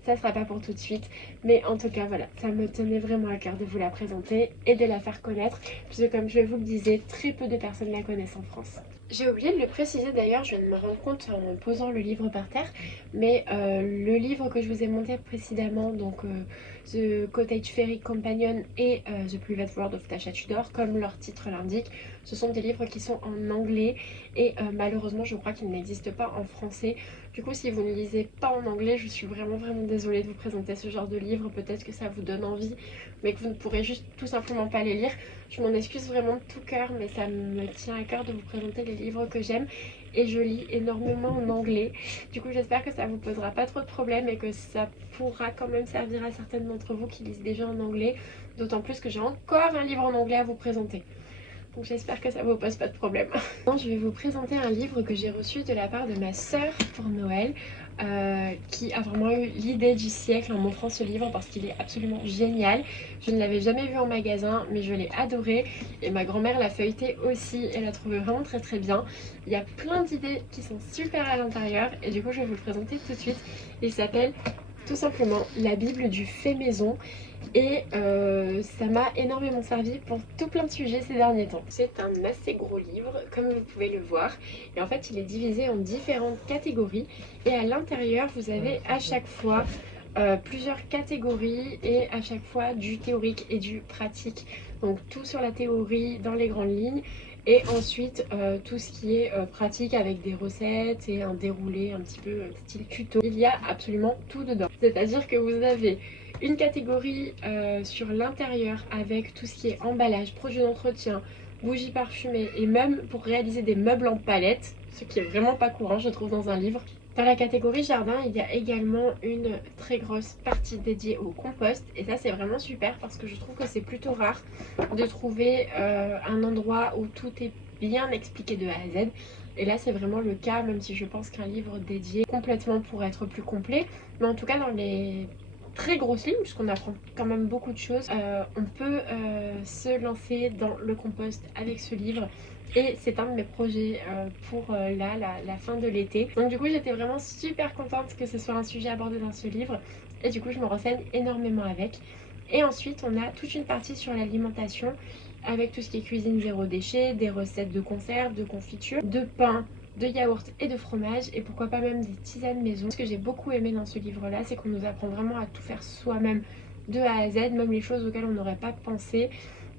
ça sera pas pour tout de suite, mais en tout cas voilà, ça me tenait vraiment à cœur de vous la présenter et de la faire connaître, puisque comme je vous le disais, très peu de personnes la connaissent en France. J'ai oublié de le préciser d'ailleurs, je viens de me rendre compte en posant le livre par terre, mais le livre que je vous ai montré précédemment, donc The Cottage Fairy Companion et The Private World of Tasha Tudor, comme leur titre l'indique, ce sont des livres qui sont en anglais et malheureusement je crois qu'ils n'existent pas en français. Du coup, si vous ne lisez pas en anglais, je suis vraiment désolée de vous présenter ce genre de livre. Peut-être que ça vous donne envie, mais que vous ne pourrez juste tout simplement pas les lire. Je m'en excuse vraiment de tout cœur, mais ça me tient à cœur de vous présenter les livres que j'aime. Et je lis énormément en anglais. Du coup, j'espère que ça vous posera pas trop de problèmes et que ça pourra quand même servir à certaines d'entre vous qui lisent déjà en anglais. D'autant plus que j'ai encore un livre en anglais à vous présenter. Donc j'espère que ça ne vous pose pas de problème. Maintenant, je vais vous présenter un livre que j'ai reçu de la part de ma sœur pour Noël, qui a vraiment eu l'idée du siècle en m'offrant ce livre parce qu'il est absolument génial. Je ne l'avais jamais vu en magasin, mais je l'ai adoré et ma grand-mère l'a feuilleté aussi et l'a trouvé vraiment très bien. Il y a plein d'idées qui sont super à l'intérieur et du coup je vais vous le présenter tout de suite. Il s'appelle tout simplement La Bible du fait maison. Et ça m'a énormément servi pour tout plein de sujets ces derniers temps. C'est un assez gros livre, comme vous pouvez le voir. Et en fait, il est divisé en différentes catégories. Et à l'intérieur, vous avez à chaque fois plusieurs catégories et à chaque fois du théorique et du pratique. Donc tout sur la théorie dans les grandes lignes. Et ensuite, tout ce qui est pratique avec des recettes et un déroulé un petit peu style tuto. Il y a absolument tout dedans. C'est-à-dire que vous avez une catégorie sur l'intérieur avec tout ce qui est emballage, produits d'entretien, bougies parfumées et même pour réaliser des meubles en palette, ce qui est vraiment pas courant je trouve dans un livre. Dans la catégorie jardin, il y a également une très grosse partie dédiée au compost et ça c'est vraiment super parce que je trouve que c'est plutôt rare de trouver un endroit où tout est bien expliqué de A à Z. Et là c'est vraiment le cas, même si je pense qu'un livre dédié complètement pourrait être plus complet. Mais en tout cas dans les très grosse ligne puisqu'on apprend quand même beaucoup de choses. On peut se lancer dans le compost avec ce livre et c'est un de mes projets pour la fin de l'été. Donc du coup j'étais vraiment super contente que ce soit un sujet abordé dans ce livre et du coup je me renseigne énormément avec. Et ensuite on a toute une partie sur l'alimentation avec tout ce qui est cuisine zéro déchet, des recettes de conserve, de confiture, de pain, de yaourt et de fromage et pourquoi pas même des tisanes maison. Ce que j'ai beaucoup aimé dans ce livre là, c'est qu'on nous apprend vraiment à tout faire soi-même de A à Z, même les choses auxquelles on n'aurait pas pensé,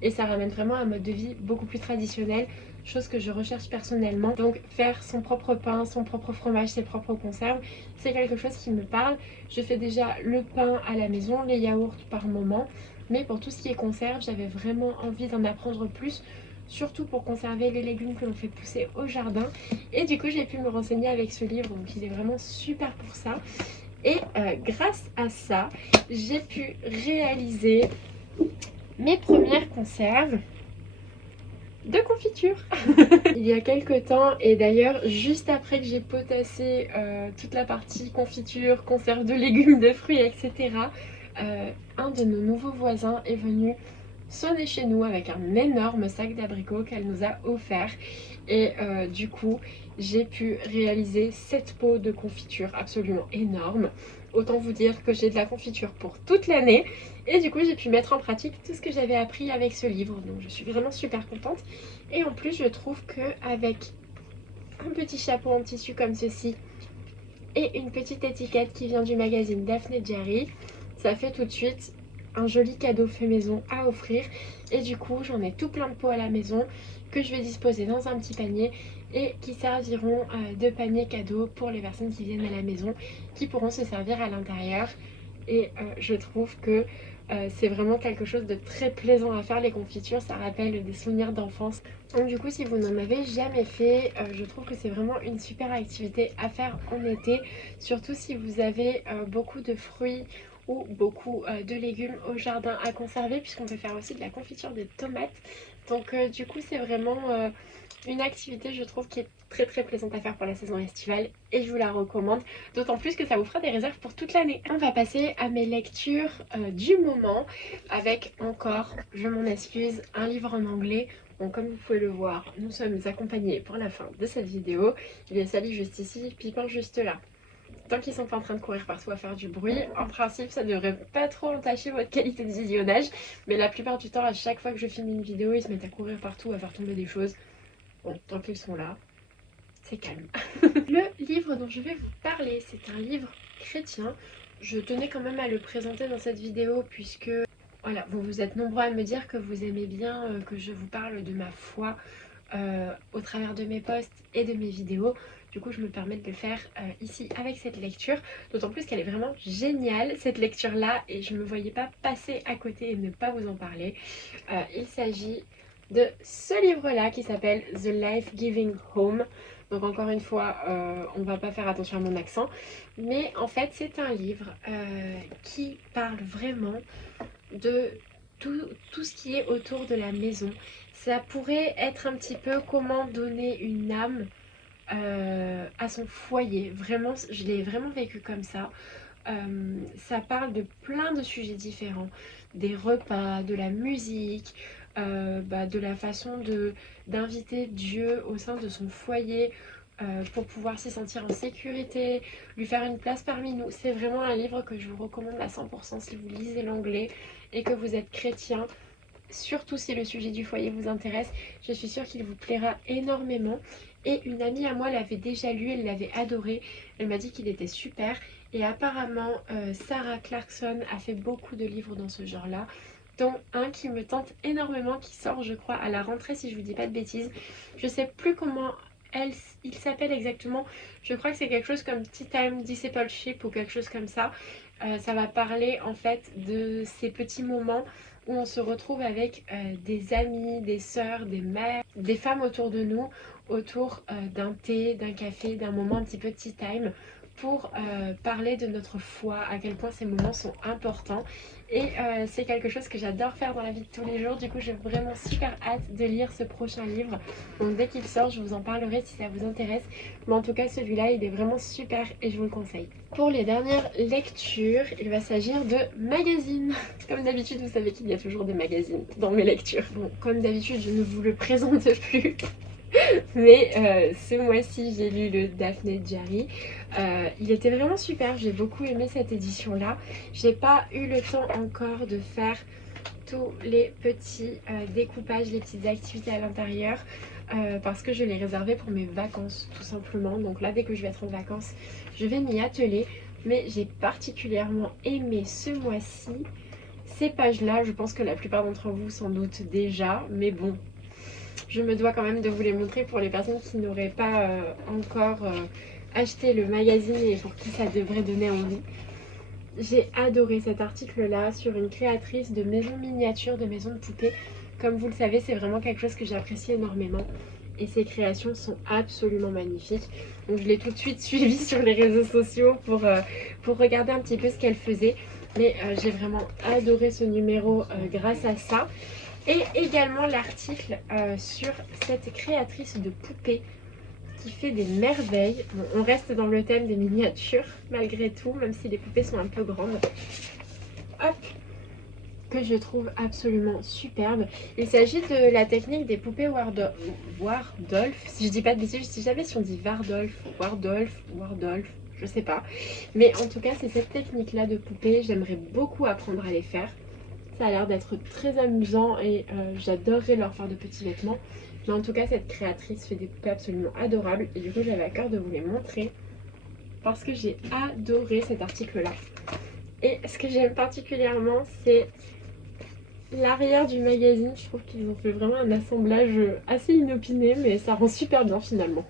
et ça ramène vraiment un mode de vie beaucoup plus traditionnel, chose que je recherche personnellement. Donc faire son propre pain, son propre fromage, ses propres conserves, c'est quelque chose qui me parle. Je fais déjà le pain à la maison, les yaourts par moment, mais pour tout ce qui est conserve, j'avais vraiment envie d'en apprendre plus, surtout pour conserver les légumes que l'on fait pousser au jardin. Et du coup j'ai pu me renseigner avec ce livre, donc il est vraiment super pour ça. Et grâce à ça, j'ai pu réaliser mes premières conserves de confiture. Il y a quelques temps, et d'ailleurs juste après que j'ai potassé toute la partie confiture, conserve de légumes, de fruits, etc., un de nos nouveaux voisins est venu sonner chez nous avec un énorme sac d'abricots qu'elle nous a offert et du coup j'ai pu réaliser 7 pots de confiture absolument énormes. Autant vous dire que j'ai de la confiture pour toute l'année et du coup j'ai pu mettre en pratique tout ce que j'avais appris avec ce livre, donc je suis vraiment super contente. Et en plus je trouve que avec un petit chapeau en tissu comme ceci et une petite étiquette qui vient du magazine Daphne Diary, ça fait tout de suite un joli cadeau fait maison à offrir. Et du coup j'en ai tout plein de pots à la maison que je vais disposer dans un petit panier et qui serviront de panier cadeau pour les personnes qui viennent à la maison, qui pourront se servir à l'intérieur. Et je trouve que c'est vraiment quelque chose de très plaisant à faire, les confitures, ça rappelle des souvenirs d'enfance. Donc du coup si vous n'en avez jamais fait, je trouve que c'est vraiment une super activité à faire en été, surtout si vous avez beaucoup de fruits ou beaucoup de légumes au jardin à conserver, puisqu'on peut faire aussi de la confiture de tomates. Donc du coup c'est vraiment une activité, je trouve, qui est très plaisante à faire pour la saison estivale et je vous la recommande, d'autant plus que ça vous fera des réserves pour toute l'année. On va passer à mes lectures du moment avec encore, je m'en excuse, un livre en anglais. Bon, comme vous pouvez le voir, nous sommes accompagnés pour la fin de cette vidéo. Il y a Sally juste ici, Pipin juste là. Tant qu'ils sont pas en train de courir partout à faire du bruit, en principe ça devrait pas trop entacher votre qualité de visionnage. Mais la plupart du temps, à chaque fois que je filme une vidéo, ils se mettent à courir partout, à faire tomber des choses. Bon, tant qu'ils sont là, c'est calme. Le livre dont je vais vous parler, c'est un livre chrétien. Je tenais quand même à le présenter dans cette vidéo puisque voilà, vous êtes nombreux à me dire que vous aimez bien que je vous parle de ma foi au travers de mes posts et de mes vidéos. Du coup, je me permets de le faire ici avec cette lecture. D'autant plus qu'elle est vraiment géniale, cette lecture-là, et je ne me voyais pas passer à côté et ne pas vous en parler. Il s'agit de ce livre-là qui s'appelle The Life-Giving Home. Donc encore une fois, on va pas faire attention à mon accent. Mais en fait, c'est un livre qui parle vraiment de tout ce qui est autour de la maison. Ça pourrait être un petit peu comment donner une âme à son foyer. Vraiment, je l'ai vraiment vécu comme ça. Ça parle de plein de sujets différents. Des repas, de la musique, de la façon d'inviter Dieu au sein de son foyer pour pouvoir s'y sentir en sécurité, lui faire une place parmi nous. C'est vraiment un livre que je vous recommande à 100% si vous lisez l'anglais et que vous êtes chrétien. Surtout si le sujet du foyer vous intéresse, je suis sûre qu'il vous plaira énormément. Et une amie à moi l'avait déjà lu, elle l'avait adoré. Elle m'a dit qu'il était super. Et apparemment, Sarah Clarkson a fait beaucoup de livres dans ce genre-là, dont un qui me tente énormément, qui sort, je crois, à la rentrée, si je vous dis pas de bêtises. Je sais plus comment il s'appelle exactement. Je crois que c'est quelque chose comme Tea Time Discipleship ou quelque chose comme ça. Ça va parler en fait de ces petits moments où on se retrouve avec des amis, des sœurs, des mères, des femmes autour de nous, autour d'un thé, d'un café, d'un moment un petit peu tea time, pour parler de notre foi, à quel point ces moments sont importants. Et c'est quelque chose que j'adore faire dans la vie de tous les jours. Du coup, j'ai vraiment super hâte de lire ce prochain livre. Donc dès qu'il sort, je vous en parlerai si ça vous intéresse. Mais en tout cas, celui-là, il est vraiment super et je vous le conseille. Pour les dernières lectures, il va s'agir de magazines. Comme d'habitude, vous savez qu'il y a toujours des magazines dans mes lectures. Bon, comme d'habitude, je ne vous le présente plus. Mais ce mois-ci, j'ai lu le Daphne Diary. Il était vraiment super, j'ai beaucoup aimé cette édition-là. J'ai pas eu le temps encore de faire tous les petits découpages, les petites activités à l'intérieur parce que je les réservais pour mes vacances tout simplement. Donc là, dès que je vais être en vacances, je vais m'y atteler. Mais j'ai particulièrement aimé ce mois-ci ces pages-là. Je pense que la plupart d'entre vous s'en doutent déjà, mais bon, je me dois quand même de vous les montrer pour les personnes qui n'auraient pas encore acheté le magazine et pour qui ça devrait donner envie. J'ai adoré cet article-là sur une créatrice de maisons miniatures, de maisons de poupées. Comme vous le savez, c'est vraiment quelque chose que j'apprécie énormément. Et ses créations sont absolument magnifiques. Donc je l'ai tout de suite suivie sur les réseaux sociaux pour regarder un petit peu ce qu'elle faisait. Mais j'ai vraiment adoré ce numéro grâce à ça. Et également l'article sur cette créatrice de poupées qui fait des merveilles. Bon, on reste dans le thème des miniatures malgré tout, même si les poupées sont un peu grandes. Hop, que je trouve absolument superbe. Il s'agit de la technique des poupées Wardolph. Si je dis pas de bêtises, je sais jamais si on dit Wardolph, je sais pas. Mais en tout cas, c'est cette technique-là de poupées. J'aimerais beaucoup apprendre à les faire. Ça a l'air d'être très amusant et j'adorerais leur faire de petits vêtements. Mais en tout cas, cette créatrice fait des poupées absolument adorables. Et du coup, j'avais à cœur de vous les montrer parce que j'ai adoré cet article-là. Et ce que j'aime particulièrement, c'est l'arrière du magazine. Je trouve qu'ils ont fait vraiment un assemblage assez inopiné, mais ça rend super bien finalement.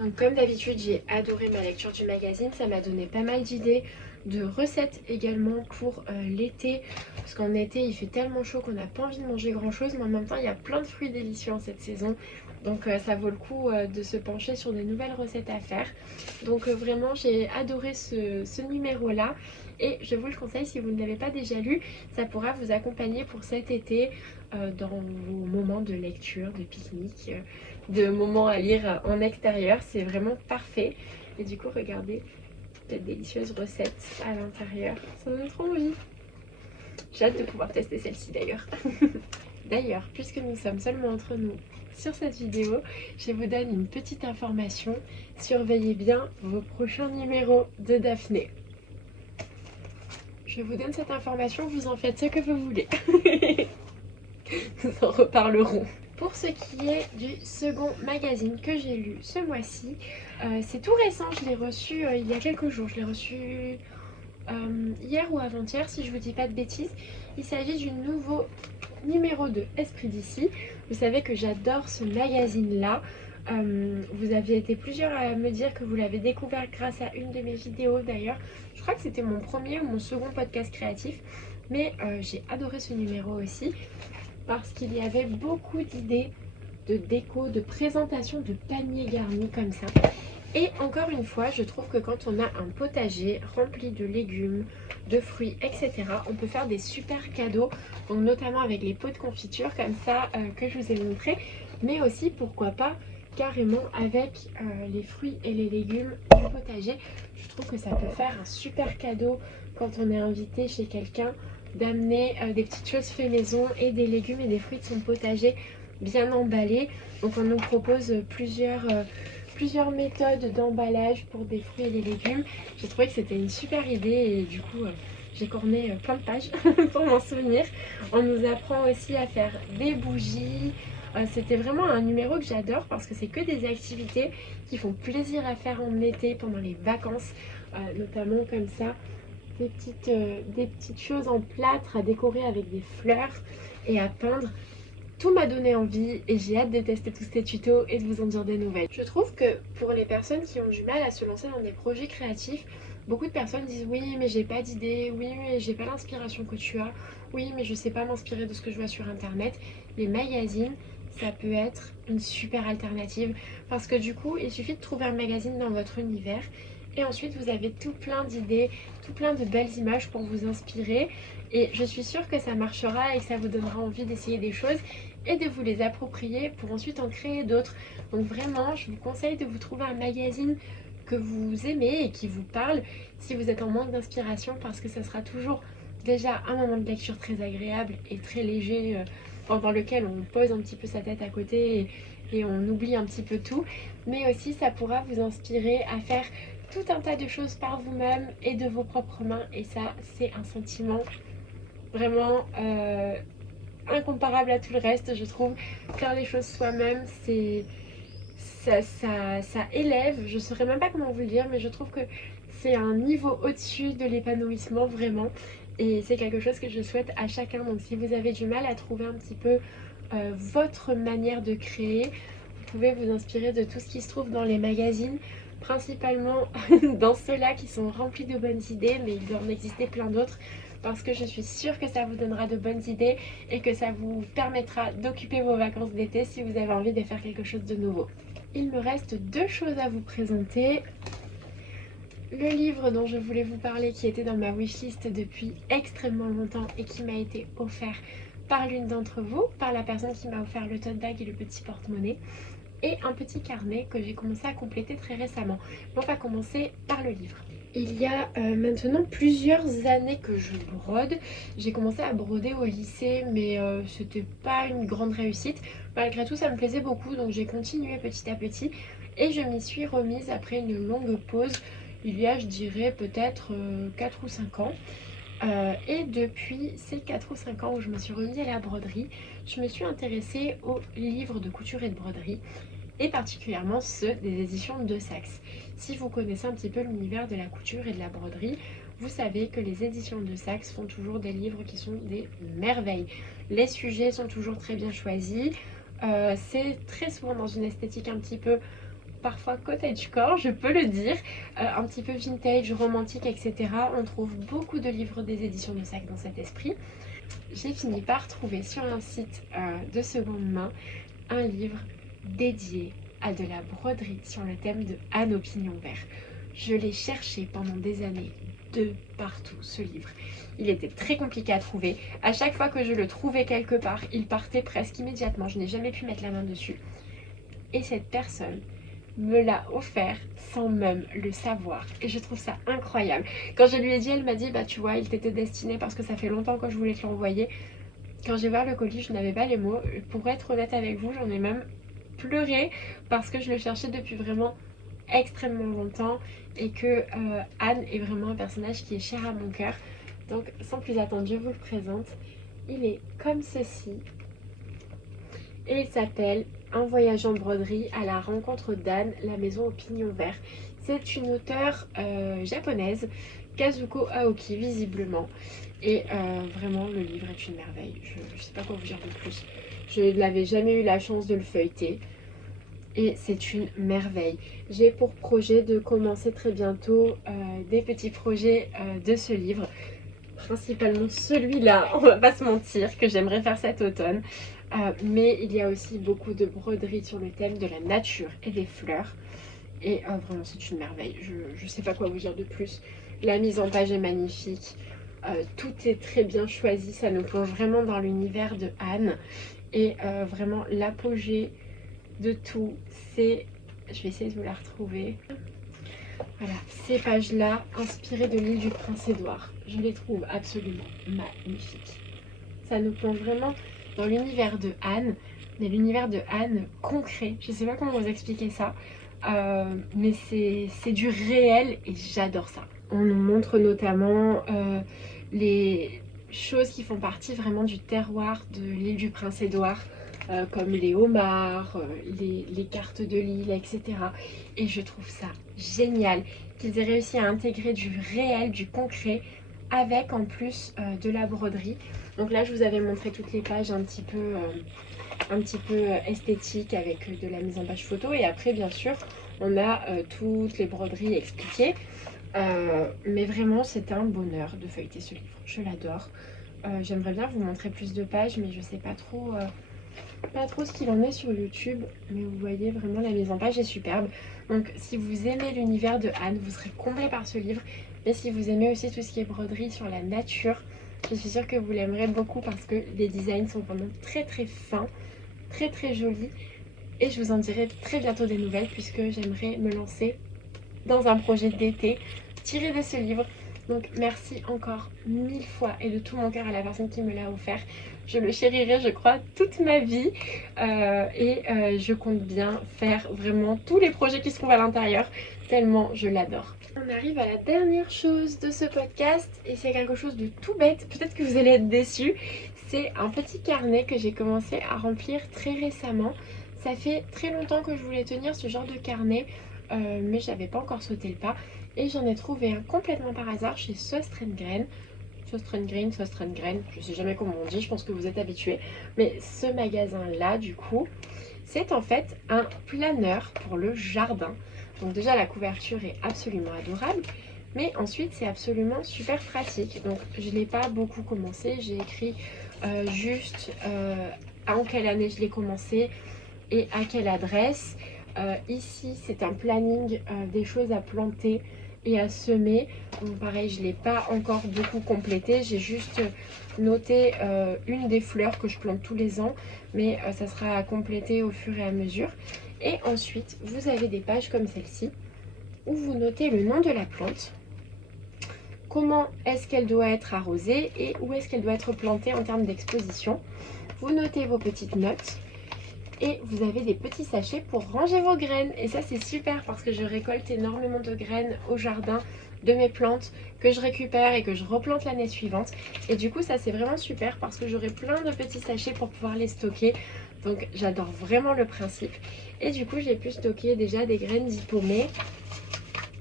Donc comme d'habitude, j'ai adoré ma lecture du magazine. Ça m'a donné pas mal d'idées de recettes également pour l'été, parce qu'en été il fait tellement chaud qu'on n'a pas envie de manger grand chose, mais en même temps il y a plein de fruits délicieux en cette saison, donc ça vaut le coup de se pencher sur des nouvelles recettes à faire. Donc vraiment j'ai adoré ce numéro là, et je vous le conseille si vous ne l'avez pas déjà lu, ça pourra vous accompagner pour cet été dans vos moments de lecture, de pique-nique, de moments à lire en extérieur. C'est vraiment parfait. Et du coup regardez cette délicieuse recette à l'intérieur, ça donne trop envie. J'ai hâte de pouvoir tester celle-ci d'ailleurs. D'ailleurs, puisque nous sommes seulement entre nous sur cette vidéo, je vous donne une petite information. Surveillez bien vos prochains numéros de Daphné. Je vous donne cette information, vous en faites ce que vous voulez. Nous en reparlerons. Pour ce qui est du second magazine que j'ai lu ce mois-ci, c'est tout récent, je l'ai reçu il y a quelques jours, je l'ai reçu hier ou avant-hier si je vous dis pas de bêtises. Il s'agit du nouveau numéro de Esprit d'ici. Vous savez que j'adore ce magazine là. Vous aviez été plusieurs à me dire que vous l'avez découvert grâce à une de mes vidéos d'ailleurs. Je crois que c'était mon premier ou mon second podcast créatif, mais j'ai adoré ce numéro aussi parce qu'il y avait beaucoup d'idées de déco, de présentation de paniers garnis comme ça. Et encore une fois, je trouve que quand on a un potager rempli de légumes, de fruits, etc., on peut faire des super cadeaux, donc notamment avec les pots de confiture comme ça que je vous ai montré, mais aussi pourquoi pas carrément avec les fruits et les légumes du potager. Je trouve que ça peut faire un super cadeau quand on est invité chez quelqu'un, d'amener des petites choses fait maison et des légumes et des fruits de son potager bien emballés. Donc on nous propose plusieurs méthodes d'emballage pour des fruits et des légumes. J'ai trouvé que c'était une super idée et du coup j'ai corné plein de pages pour m'en souvenir. On nous apprend aussi à faire des bougies. C'était vraiment un numéro que j'adore parce que c'est que des activités qui font plaisir à faire en été pendant les vacances, notamment comme ça. Des petites choses en plâtre à décorer avec des fleurs et à peindre. Tout m'a donné envie et j'ai hâte de tester tous ces tutos et de vous en dire des nouvelles. Je trouve que pour les personnes qui ont du mal à se lancer dans des projets créatifs, beaucoup de personnes disent oui mais j'ai pas d'idée, oui mais j'ai pas l'inspiration que tu as, oui mais je sais pas m'inspirer de ce que je vois sur internet. Les magazines, ça peut être une super alternative parce que du coup il suffit de trouver un magazine dans votre univers et ensuite vous avez tout plein d'idées, tout plein de belles images pour vous inspirer. Et je suis sûre que ça marchera et que ça vous donnera envie d'essayer des choses et de vous les approprier pour ensuite en créer d'autres. Donc vraiment, je vous conseille de vous trouver un magazine que vous aimez et qui vous parle si vous êtes en manque d'inspiration, parce que ça sera toujours déjà un moment de lecture très agréable et très léger pendant lequel on pose un petit peu sa tête à côté et on oublie un petit peu tout. Mais aussi ça pourra vous inspirer à faire tout un tas de choses par vous-même et de vos propres mains, et ça c'est un sentiment vraiment incomparable à tout le reste, je trouve. Faire les choses soi-même, ça élève, je ne saurais même pas comment vous le dire, mais je trouve que c'est un niveau au-dessus de l'épanouissement vraiment, et c'est quelque chose que je souhaite à chacun. Donc si vous avez du mal à trouver un petit peu votre manière de créer, vous pouvez vous inspirer de tout ce qui se trouve dans les magazines, principalement dans ceux-là qui sont remplis de bonnes idées, mais il doit en exister plein d'autres, parce que je suis sûre que ça vous donnera de bonnes idées et que ça vous permettra d'occuper vos vacances d'été si vous avez envie de faire quelque chose de nouveau. Il me reste deux choses à vous présenter. Le livre dont je voulais vous parler, qui était dans ma wishlist depuis extrêmement longtemps et qui m'a été offert par l'une d'entre vous, par la personne qui m'a offert le tote bag et le petit porte-monnaie, et un petit carnet que j'ai commencé à compléter très récemment. On va commencer par le livre. Il y a maintenant plusieurs années que je brode. J'ai commencé à broder au lycée, mais c'était pas une grande réussite. Malgré tout, ça me plaisait beaucoup, donc j'ai continué petit à petit et je m'y suis remise après une longue pause. Il y a, je dirais, peut-être 4 ou 5 ans. Et depuis ces 4 ou 5 ans où je me suis remise à la broderie, je me suis intéressée aux livres de couture et de broderie, et particulièrement ceux des éditions de Saxe. Si vous connaissez un petit peu l'univers de la couture et de la broderie, vous savez que les éditions de Saxe font toujours des livres qui sont des merveilles. Les sujets sont toujours très bien choisis, c'est très souvent dans une esthétique un petit peu parfois cottagecore, je peux le dire, un petit peu vintage, romantique, etc. On trouve beaucoup de livres des éditions de Sac dans cet esprit. J'ai fini par trouver sur un site de seconde main un livre dédié à de la broderie sur le thème de Anne au pignon vert. Je l'ai cherché pendant des années de partout, ce livre. Il était très compliqué à trouver. À chaque fois que je le trouvais quelque part, il partait presque immédiatement. Je n'ai jamais pu mettre la main dessus. Et cette personne me l'a offert sans même le savoir. Et je trouve ça incroyable. Quand je lui ai dit, elle m'a dit, bah tu vois, il t'était destiné parce que ça fait longtemps que je voulais te l'envoyer. Quand j'ai ouvert le colis, je n'avais pas les mots. Pour être honnête avec vous, j'en ai même pleuré parce que je le cherchais depuis vraiment extrêmement longtemps et que Anne est vraiment un personnage qui est cher à mon cœur. Donc sans plus attendre, je vous le présente. Il est comme ceci et il s'appelle Un voyage en broderie à la rencontre d'Anne, la maison au pignon vert. C'est une auteure japonaise, Kazuko Aoki visiblement. Et vraiment le livre est une merveille. Je ne sais pas quoi vous dire de plus. Je n'avais jamais eu la chance de le feuilleter. Et c'est une merveille. J'ai pour projet de commencer très bientôt des petits projets de ce livre. Principalement celui-là, on va pas se mentir, que j'aimerais faire cet automne. Mais il y a aussi beaucoup de broderies sur le thème de la nature et des fleurs. Et vraiment c'est une merveille. Je sais pas quoi vous dire de plus. La mise en page est magnifique. Tout est très bien choisi. Ça nous plonge vraiment dans l'univers de Anne. Et vraiment l'apogée de tout, c'est... Je vais essayer de vous la retrouver. Voilà, ces pages-là, inspirées de l'île du Prince-Édouard. Je les trouve absolument magnifiques. Ça nous plonge vraiment dans l'univers de Anne, mais l'univers de Anne concret. Je ne sais pas comment vous expliquer ça, mais c'est du réel et j'adore ça. On nous montre notamment les choses qui font partie vraiment du terroir de l'île du Prince-Édouard. Comme les homards, les cartes de l'île, etc. Et je trouve ça génial qu'ils aient réussi à intégrer du réel, du concret, avec en plus de la broderie. Donc là, je vous avais montré toutes les pages un petit peu esthétiques avec de la mise en page photo. Et après, bien sûr, on a toutes les broderies expliquées. Mais vraiment, c'est un bonheur de feuilleter ce livre. Je l'adore. J'aimerais bien vous montrer plus de pages, mais je sais pas trop ce qu'il en est sur YouTube, mais vous voyez vraiment la mise en page est superbe. Donc si vous aimez l'univers de Anne, vous serez comblé par ce livre. Mais si vous aimez aussi tout ce qui est broderie sur la nature, je suis sûre que vous l'aimerez beaucoup parce que les designs sont vraiment très très fins, très très jolis. Et je vous en dirai très bientôt des nouvelles puisque j'aimerais me lancer dans un projet d'été tiré de ce livre. Donc merci encore 1000 fois et de tout mon cœur à la personne qui me l'a offert. Je le chérirai, je crois, toute ma vie. Je compte bien faire vraiment tous les projets qui se trouvent à l'intérieur, tellement je l'adore. On arrive à la dernière chose de ce podcast et c'est quelque chose de tout bête. Peut-être que vous allez être déçus. C'est un petit carnet que j'ai commencé à remplir très récemment. Ça fait très longtemps que je voulais tenir ce genre de carnet, mais j'avais pas encore sauté le pas. Et j'en ai trouvé un complètement par hasard chez Söstrengren. Söstrengren, je sais jamais comment on dit, je pense que vous êtes habitués. Mais ce magasin-là, du coup, c'est en fait un planeur pour le jardin. Donc déjà, la couverture est absolument adorable. Mais ensuite, c'est absolument super pratique. Donc je n'ai pas beaucoup commencé. J'ai écrit juste en quelle année je l'ai commencé et à quelle adresse. Ici, c'est un planning des choses à planter et à semer. Donc pareil, je ne l'ai pas encore beaucoup complété. J'ai juste noté une des fleurs que je plante tous les ans. Mais ça sera à compléter au fur et à mesure. Et ensuite, vous avez des pages comme celle-ci où vous notez le nom de la plante. Comment est-ce qu'elle doit être arrosée et où est-ce qu'elle doit être plantée en termes d'exposition. Vous notez vos petites notes. Et vous avez des petits sachets pour ranger vos graines. Et ça c'est super parce que je récolte énormément de graines au jardin de mes plantes que je récupère et que je replante l'année suivante. Et du coup ça c'est vraiment super parce que j'aurai plein de petits sachets pour pouvoir les stocker. Donc j'adore vraiment le principe. Et du coup j'ai pu stocker déjà des graines diplômées.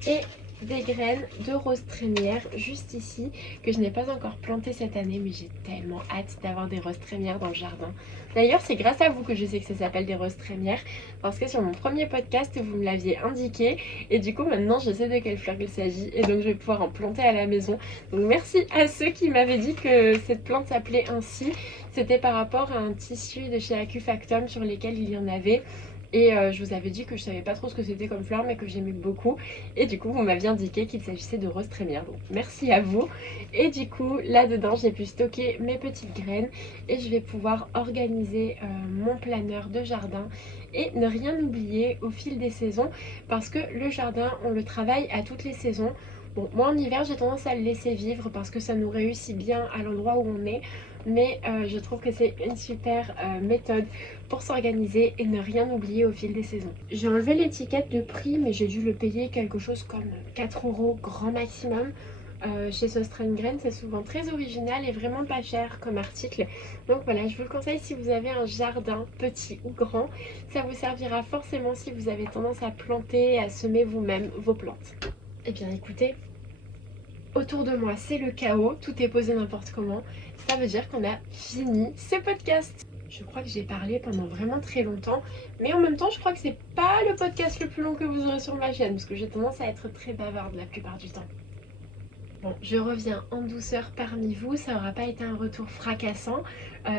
Et des graines de rose trémière juste ici que je n'ai pas encore plantées cette année, mais j'ai tellement hâte d'avoir des roses trémières dans le jardin. D'ailleurs, c'est grâce à vous que je sais que ça s'appelle des roses trémières parce que sur mon premier podcast, vous me l'aviez indiqué et du coup maintenant je sais de quelle fleur il s'agit et donc je vais pouvoir en planter à la maison. Donc merci à ceux qui m'avaient dit que cette plante s'appelait ainsi. C'était par rapport à un tissu de chez Acufactum sur lesquels il y en avait. Et je vous avais dit que je savais pas trop ce que c'était comme fleur mais que j'aimais beaucoup. Et du coup vous m'aviez indiqué qu'il s'agissait de rose trémière. Donc merci à vous. Et du coup là dedans j'ai pu stocker mes petites graines. Et je vais pouvoir organiser mon planeur de jardin. Et ne rien oublier au fil des saisons. Parce que le jardin on le travaille à toutes les saisons. Bon, moi en hiver j'ai tendance à le laisser vivre parce que ça nous réussit bien à l'endroit où on est. Mais je trouve que c'est une super méthode pour s'organiser et ne rien oublier au fil des saisons. J'ai enlevé l'étiquette de prix mais j'ai dû le payer quelque chose comme 4 € grand maximum. Chez Sostrain c'est souvent très original et vraiment pas cher comme article. Donc voilà, je vous le conseille si vous avez un jardin petit ou grand. Ça vous servira forcément si vous avez tendance à planter et à semer vous-même vos plantes. Eh bien écoutez, autour de moi c'est le chaos, tout est posé n'importe comment. Ça veut dire qu'on a fini ce podcast. Je crois que j'ai parlé pendant vraiment très longtemps, mais en même temps je crois que c'est pas le podcast le plus long que vous aurez sur ma chaîne, parce que j'ai tendance à être très bavarde la plupart du temps. Bon, je reviens en douceur parmi vous, ça n'aura pas été un retour fracassant.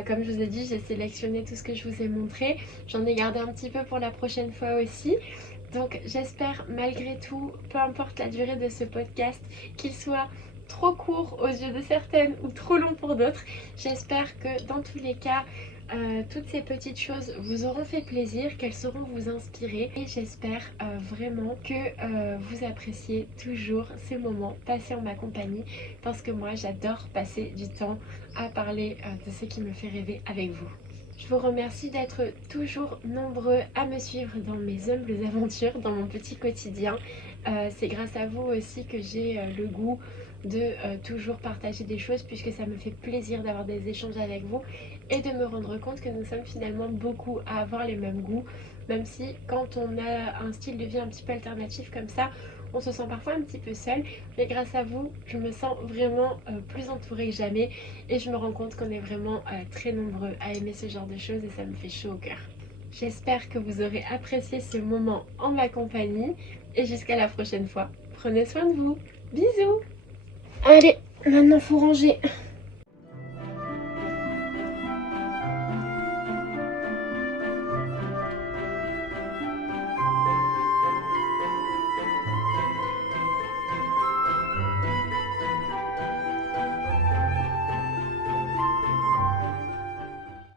Comme je vous ai dit, j'ai sélectionné tout ce que je vous ai montré. J'en ai gardé un petit peu pour la prochaine fois aussi. Donc j'espère malgré tout, peu importe la durée de ce podcast, qu'il soit trop court aux yeux de certaines ou trop long pour d'autres. J'espère que dans tous les cas, toutes ces petites choses vous auront fait plaisir, qu'elles sauront vous inspirer et j'espère vraiment que vous appréciez toujours ces moments passés en ma compagnie parce que moi j'adore passer du temps à parler de ce qui me fait rêver avec vous. Je vous remercie d'être toujours nombreux à me suivre dans mes humbles aventures, dans mon petit quotidien. C'est grâce à vous aussi que j'ai le goût de toujours partager des choses puisque ça me fait plaisir d'avoir des échanges avec vous et de me rendre compte que nous sommes finalement beaucoup à avoir les mêmes goûts, même si quand on a un style de vie un petit peu alternatif comme ça, on se sent parfois un petit peu seul, mais grâce à vous, je me sens vraiment plus entourée que jamais et je me rends compte qu'on est vraiment très nombreux à aimer ce genre de choses et ça me fait chaud au cœur. J'espère que vous aurez apprécié ce moment en ma compagnie et jusqu'à la prochaine fois. Prenez soin de vous. Bisous. Allez, maintenant faut ranger.